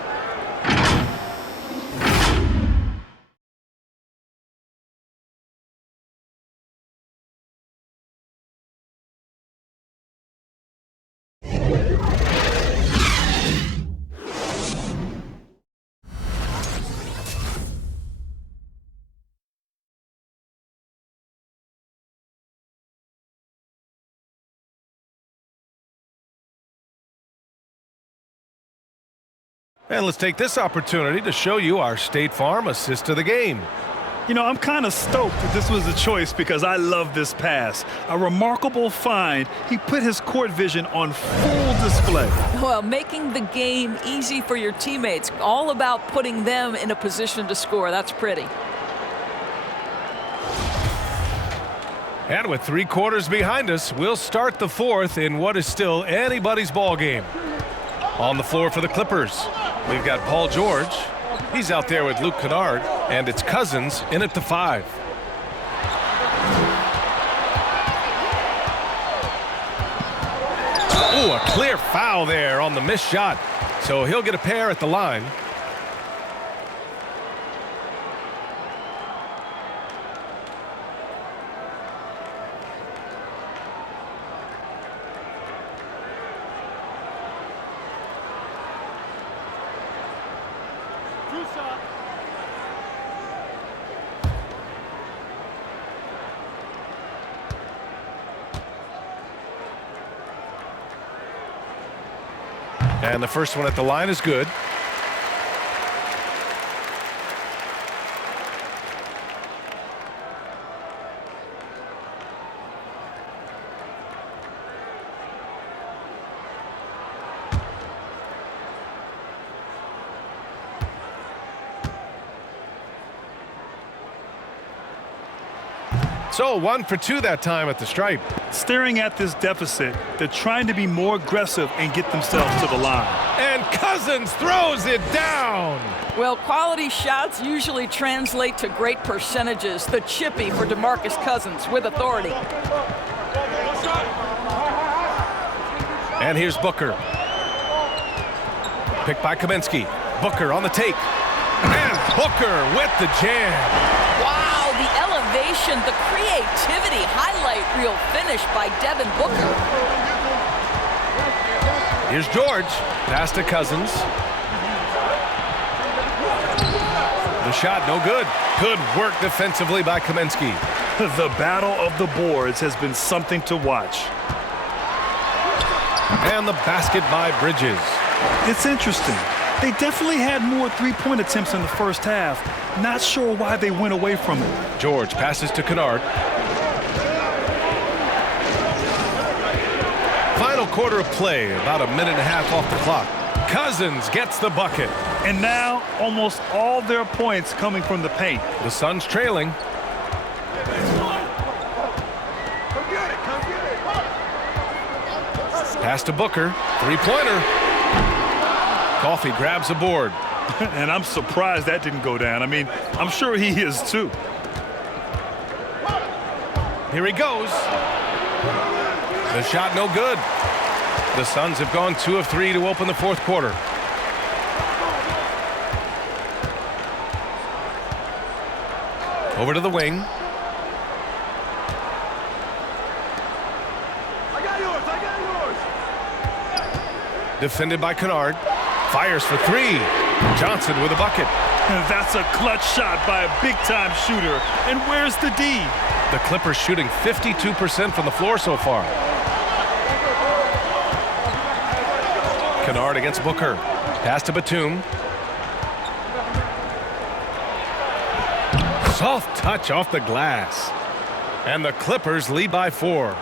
And let's take this opportunity to show you our State Farm assist of the game. You know, I'm kind of stoked that this was a choice because I love this pass. A remarkable find. He put his court vision on full display. Well, making the game easy for your teammates. All about putting them in a position to score. That's pretty. And with 3 quarters behind us, we'll start the fourth in what is still anybody's ball game. On the floor for the Clippers, we've got Paul George. He's out there with Luke Kennard, and it's Cousins in at the 5. Ooh, a clear foul there on the missed shot. So he'll get a pair at the line. And the first one at the line is good. So 1 for 2 that time at the stripe. Staring at this deficit, they're trying to be more aggressive and get themselves to the line. And Cousins throws it down. Well, quality shots usually translate to great percentages. The chippy for DeMarcus Cousins with authority. And here's Booker. Picked by Kaminsky. Booker on the take. And Booker with the jam. Wow, the elevation, the creativity, highlight reel finish by Devin Booker. Here's George. Pass to Cousins. The shot no good. Good work defensively by Kaminsky. The battle of the boards has been something to watch. And the basket by Bridges. It's interesting. They definitely had more three-point attempts in the first half. Not sure why they went away from it. George passes to Kennard. Final quarter of play, about a minute and a half off the clock. Cousins gets the bucket. And now almost all their points coming from the paint. The Suns trailing. Pass to Booker. Three-pointer. Coffee grabs a board. And I'm surprised that didn't go down. I mean, I'm sure he is too. Here he goes. The shot no good. The Suns have gone 2 of 3 to open the fourth quarter. Over to the wing. I got yours. Defended by Kennard. Fires for 3. Johnson with a bucket. That's a clutch shot by a big-time shooter. And where's the D? The Clippers shooting 52% from the floor so far. Kennard against Booker. Pass to Batum. Soft touch off the glass. And the Clippers lead by 4.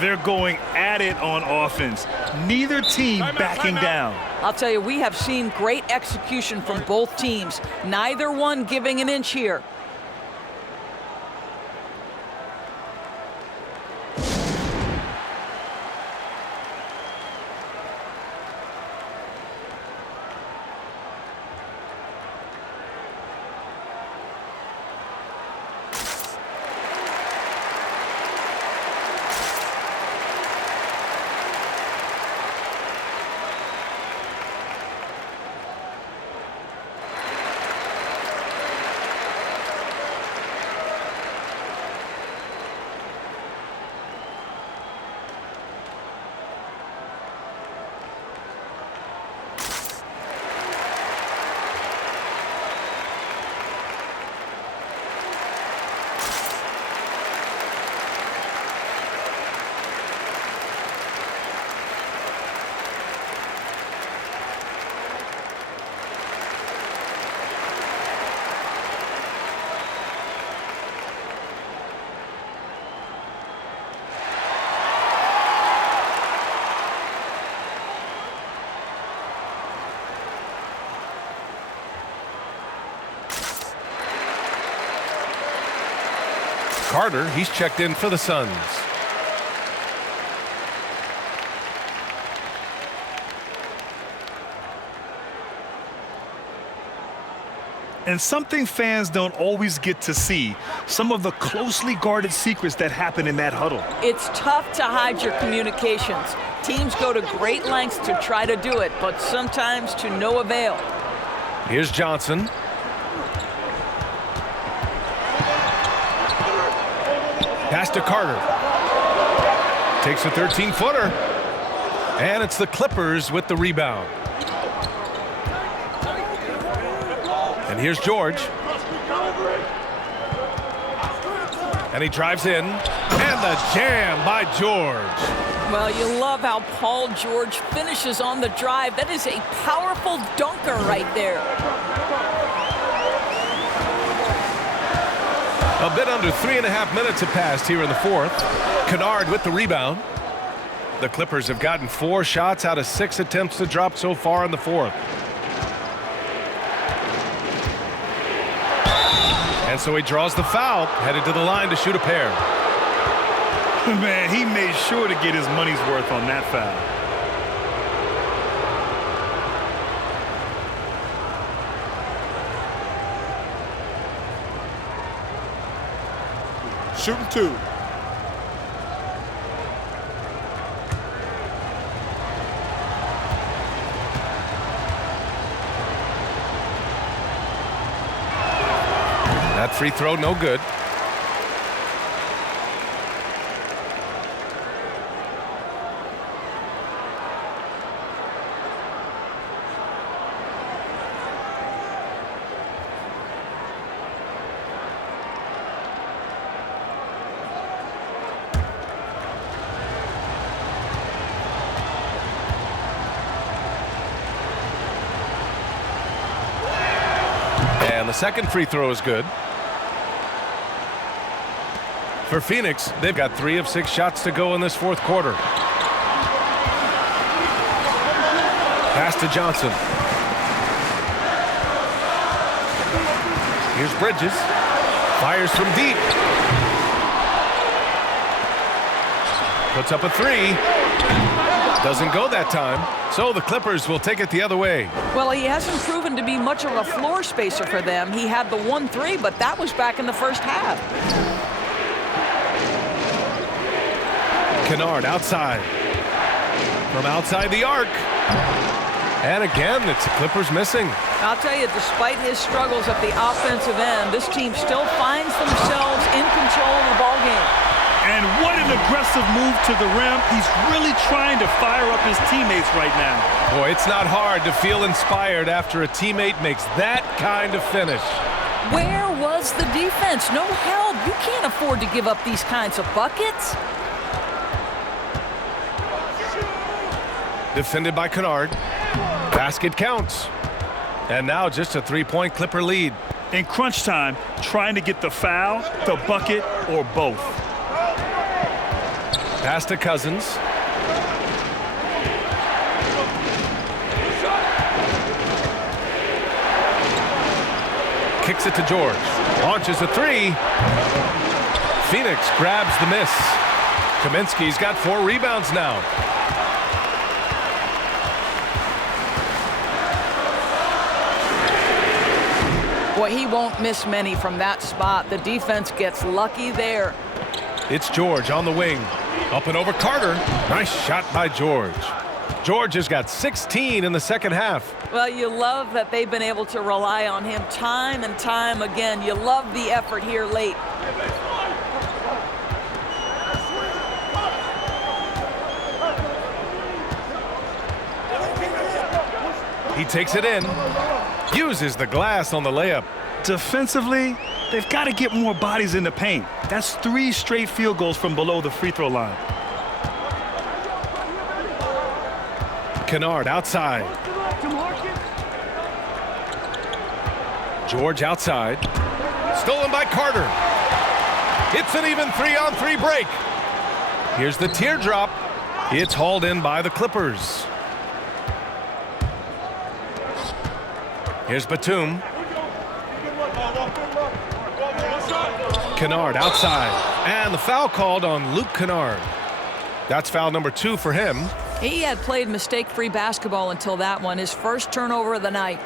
They're going at it on offense. Neither team backing down. I'll tell you, we have seen great execution from both teams. Neither one giving an inch here. Carter, he's checked in for the Suns. And something fans don't always get to see, some of the closely guarded secrets that happen in that huddle. It's tough to hide your communications. Teams go to great lengths to try to do it, but sometimes to no avail. Here's Johnson. Pass to Carter. Takes a 13-footer. And it's the Clippers with the rebound. And here's George. And he drives in. And the jam by George. Well, you love how Paul George finishes on the drive. That is a powerful dunker right there. A bit under 3.5 minutes have passed here in the fourth. Kennard with the rebound. The Clippers have gotten 4 shots out of 6 attempts to drop so far in the fourth. And so he draws the foul, headed to the line to shoot a pair. Man, he made sure to get his money's worth on that foul. Shooting 2. That free throw, no good. And the second free throw is good. For Phoenix, they've got 3 of 6 shots to go in this fourth quarter. Pass to Johnson. Here's Bridges. Fires from deep. Puts up a 3. Doesn't go that time, so the Clippers will take it the other way. Well, he hasn't proven to be much of a floor spacer for them. He had the 1-3, but that was back in the first half. Kennard outside. From outside the arc. And again, it's the Clippers missing. I'll tell you, despite his struggles at the offensive end, this team still finds themselves in control of the ballgame. And what an aggressive move to the rim. He's really trying to fire up his teammates right now. Boy, it's not hard to feel inspired after a teammate makes that kind of finish. Where was the defense? No help. You can't afford to give up these kinds of buckets. Defended by Kennard. Basket counts. And now just a three-point Clipper lead. In crunch time, trying to get the foul, the bucket, or both. Pass to Cousins. Kicks it to George. Launches a three. Phoenix grabs the miss. Kaminsky's got 4 rebounds now. Boy, he won't miss many from that spot. The defense gets lucky there. It's George on the wing. Up and over Carter. Nice shot by George. George has got 16 in the second half. Well, you love that they've been able to rely on him time and time again. You love the effort here late. He takes it in. Uses the glass on the layup. Defensively, they've got to get more bodies in the paint. That's 3 straight field goals from below the free throw line. Kennard outside. George outside. Stolen by Carter. It's an even 3-on-3 break. Here's the teardrop. It's hauled in by the Clippers. Here's Batum. Kennard outside. And the foul called on Luke Kennard. That's foul number 2 for him. He had played mistake-free basketball until that one, his first turnover of the night.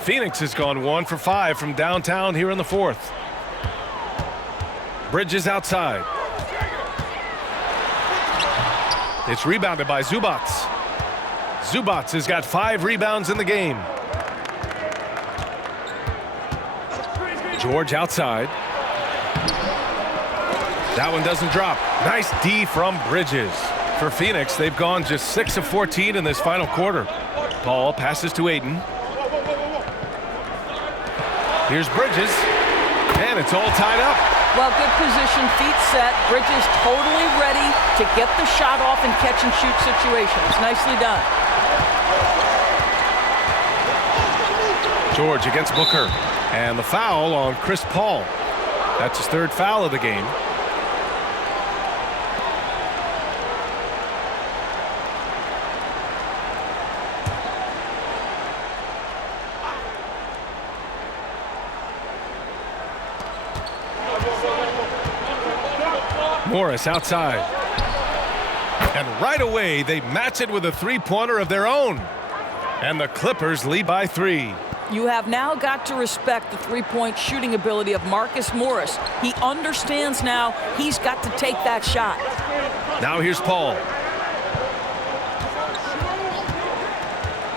Phoenix has gone 1 for 5 from downtown here in the fourth. Bridges outside. It's rebounded by Zubac. Zubac has got 5 rebounds in the game. George outside. That one doesn't drop. Nice D from Bridges. For Phoenix, they've gone just 6 of 14 in this final quarter. Paul passes to Ayton. Here's Bridges, and it's all tied up. Well, good position, feet set. Bridges totally ready to get the shot off in catch-and-shoot situations. Nicely done. George against Booker, and the foul on Chris Paul. That's his 3rd foul of the game. Morris outside. And right away, they match it with a 3-pointer of their own. And the Clippers lead by 3. You have now got to respect the 3-point shooting ability of Marcus Morris. He understands now he's got to take that shot. Now here's Paul.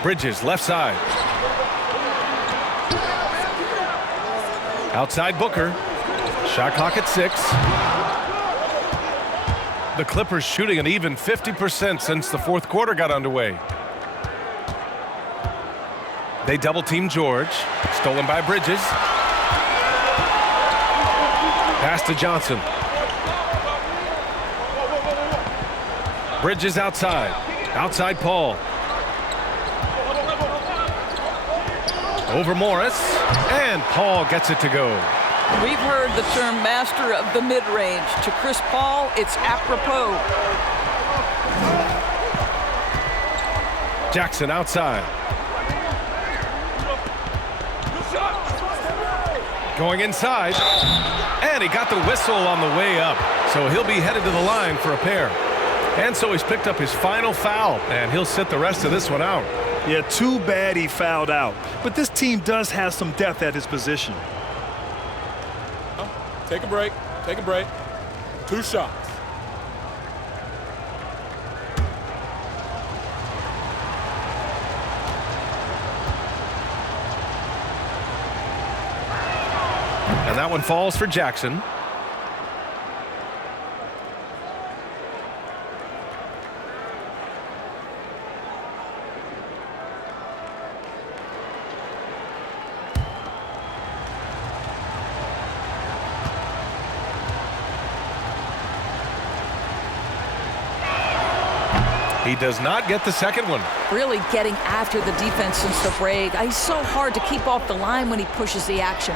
Bridges left side. Outside Booker. Shot clock at 6. The Clippers shooting an even 50% since the fourth quarter got underway. They double-team George. Stolen by Bridges. Pass to Johnson. Bridges outside. Outside Paul. Over Morris. And Paul gets it to go. We've heard the term master of the mid-range. To Chris Paul, it's apropos. Jackson outside. Going inside. And he got the whistle on the way up. So he'll be headed to the line for a pair. And so he's picked up his final foul, and he'll sit the rest of this one out. Yeah, too bad he fouled out. But this team does have some depth at his position. Take a break. Take a break. 2 shots. And that one falls for Jackson. He does not get the second one. Really getting after the defense since the break. He's so hard to keep off the line when he pushes the action.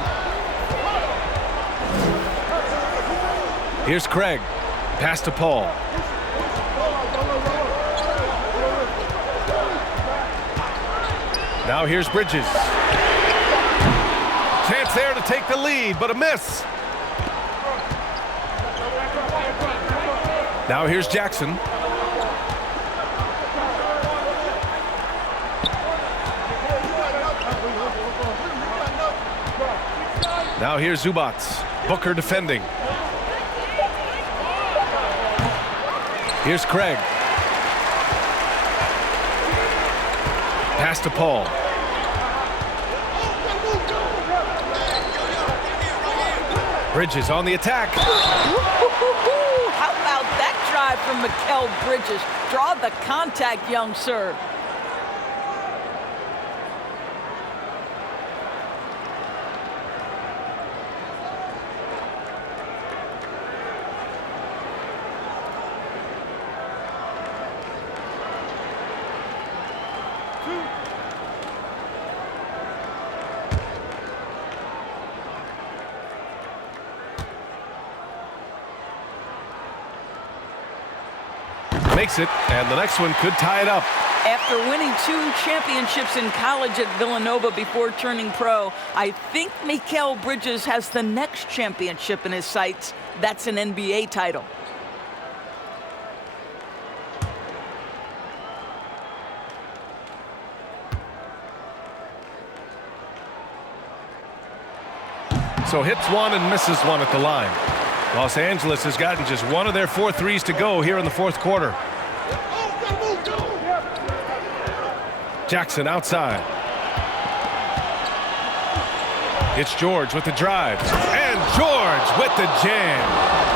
Here's Craig. Pass to Paul. Now here's Bridges. Chance there to take the lead, but a miss. Now here's Jackson. Now here's Zubats. Booker defending. Here's Craig. Pass to Paul. Bridges on the attack. How about that drive from Mikal Bridges? Draw the contact, young sir. Makes it, and the next one could tie it up. After winning 2 championships in college at Villanova before turning pro, I think Mikal Bridges has the next championship in his sights. That's an NBA title. So hits one and misses one at the line. Los Angeles has gotten just one of their 4 threes to go here in the fourth quarter. Jackson outside. It's George with the drive. And George with the jam.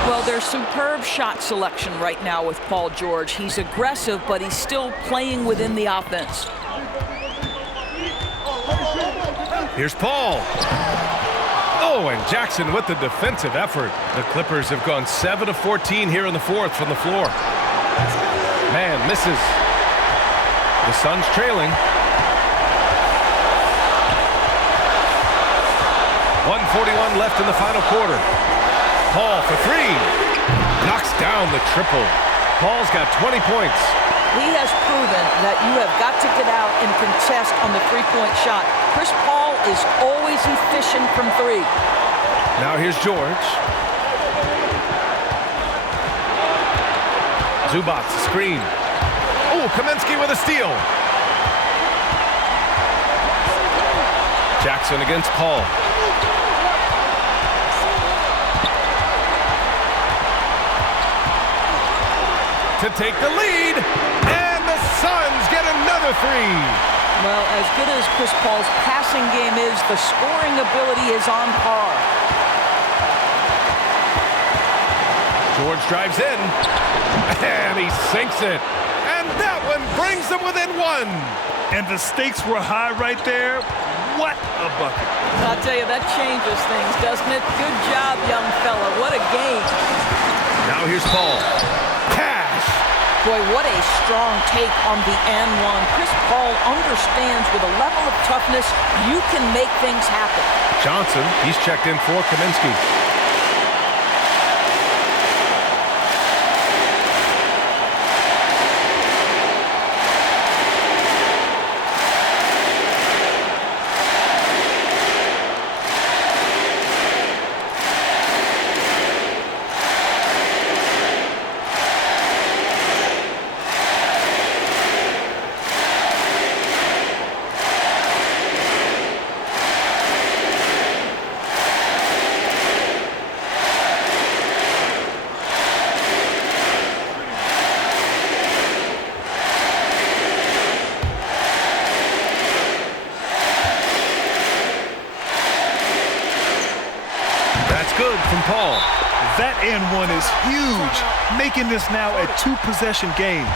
Well, there's superb shot selection right now with Paul George. He's aggressive, but he's still playing within the offense. Here's Paul. Oh, and Jackson with the defensive effort. The Clippers have gone 7 of 14 here in the fourth from the floor. Man misses. The Suns trailing. 1:41 left in the final quarter. Paul for 3. Knocks down the triple. Paul's got 20 points. He has proven that you have got to get out and contest on the three-point shot. Chris Paul is always efficient from 3. Now here's George. Zubats screen. Oh, Kaminsky with a steal. Jackson against Paul. To take the lead, and the Suns get another 3. Well, as good as Chris Paul's passing game is, the scoring ability is on par. George drives in, and he sinks it. And that one brings them within 1. And the stakes were high right there. What a bucket. I'll tell you, that changes things, doesn't it? Good job, young fella. What a game. Now here's Paul. Cash. Boy, what a strong take on the N1. Chris Paul understands with a level of toughness, you can make things happen. Johnson, he's checked in for Kaminsky. Paul. That and one is huge, making this now a 2-possession game.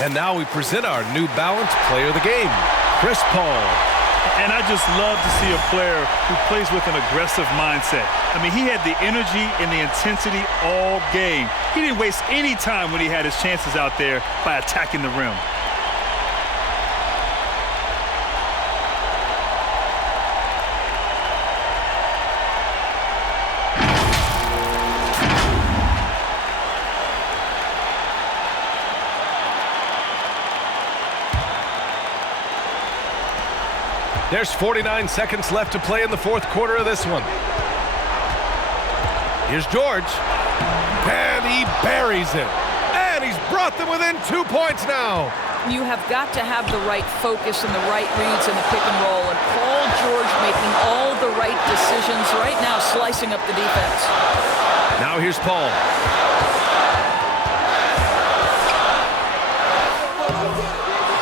And now we present our New Balance Player of the Game, Chris Paul. And I just love to see a player who plays with an aggressive mindset. I mean, he had the energy and the intensity all game. He didn't waste any time when he had his chances out there by attacking the rim. There's 49 seconds left to play in the fourth quarter of this one. Here's George. And he buries it. And he's brought them within 2 points now. You have got to have the right focus and the right reads in the pick and roll. And Paul George making all the right decisions right now, slicing up the defense. Now here's Paul.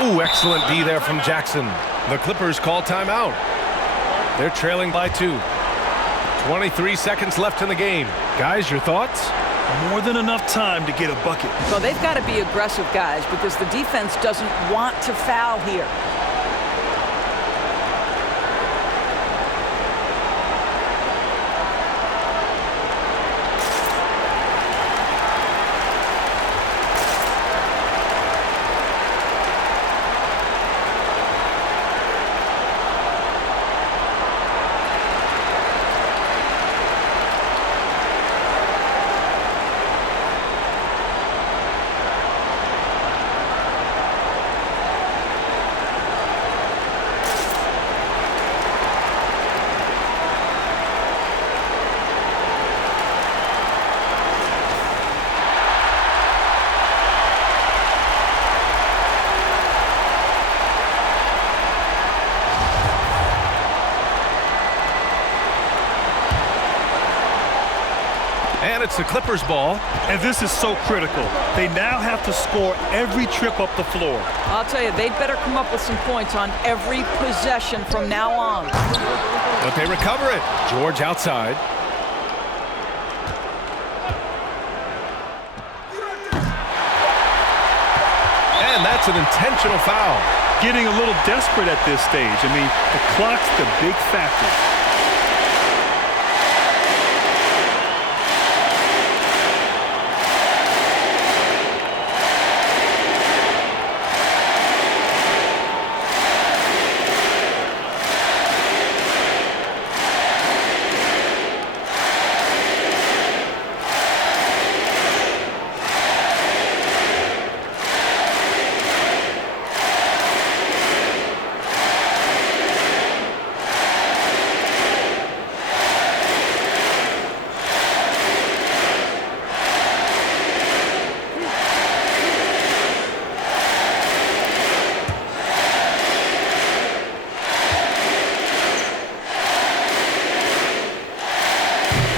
Ooh, excellent D there from Jackson. The Clippers call timeout. They're trailing by 2. 23 seconds left in the game. Guys, your thoughts? More than enough time to get a bucket. Well, they've got to be aggressive, guys, because the defense doesn't want to foul here. And it's the Clippers' ball. And this is so critical. They now have to score every trip up the floor. I'll tell you, they'd better come up with some points on every possession from now on. But they recover it. George outside. And that's an intentional foul. Getting a little desperate at this stage. I mean, the clock's the big factor.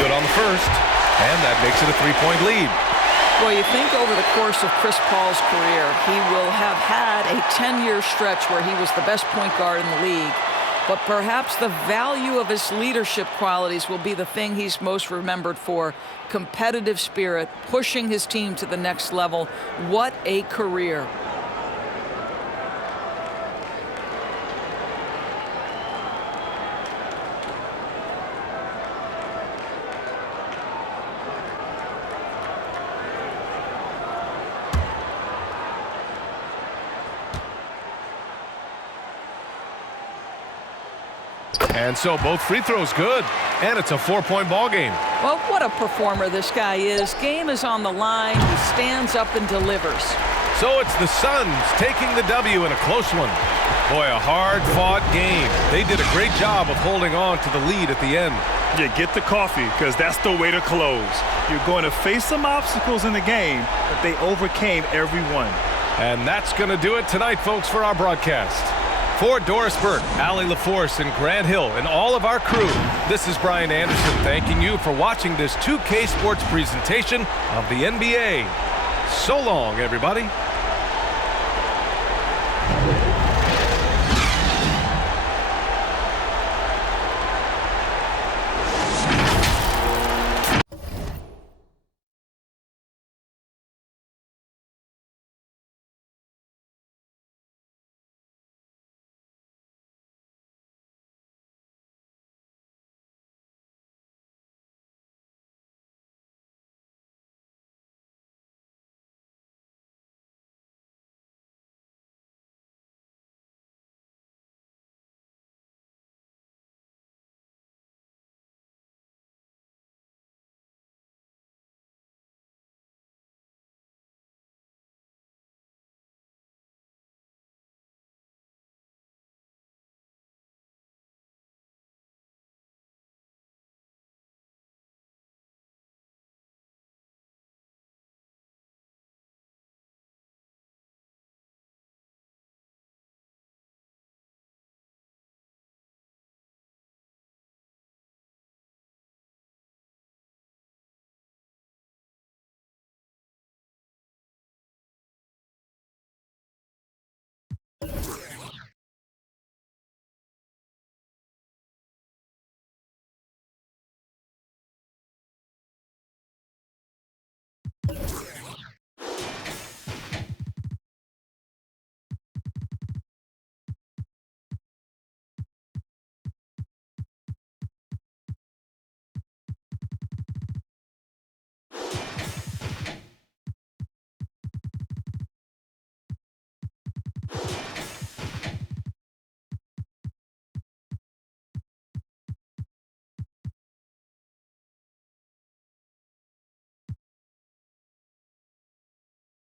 Good on the first, and that makes it a 3-point lead. Well, you think over the course of Chris Paul's career, he will have had a 10-year stretch where he was the best point guard in the league. But perhaps the value of his leadership qualities will be the thing he's most remembered for. Competitive spirit, pushing his team to the next level. What a career. And so both free throws good. And it's a 4-point ball game. Well, what a performer this guy is. Game is on the line. He stands up and delivers. So it's the Suns taking the W in a close one. Boy, a hard-fought game. They did a great job of holding on to the lead at the end. Yeah, get the coffee, because that's the way to close. You're going to face some obstacles in the game, but they overcame every one. And that's going to do it tonight, folks, for our broadcast. For Doris Burke, Allie LaForce, and Grant Hill, and all of our crew, this is Brian Anderson thanking you for watching this 2K Sports presentation of the NBA. So long, everybody.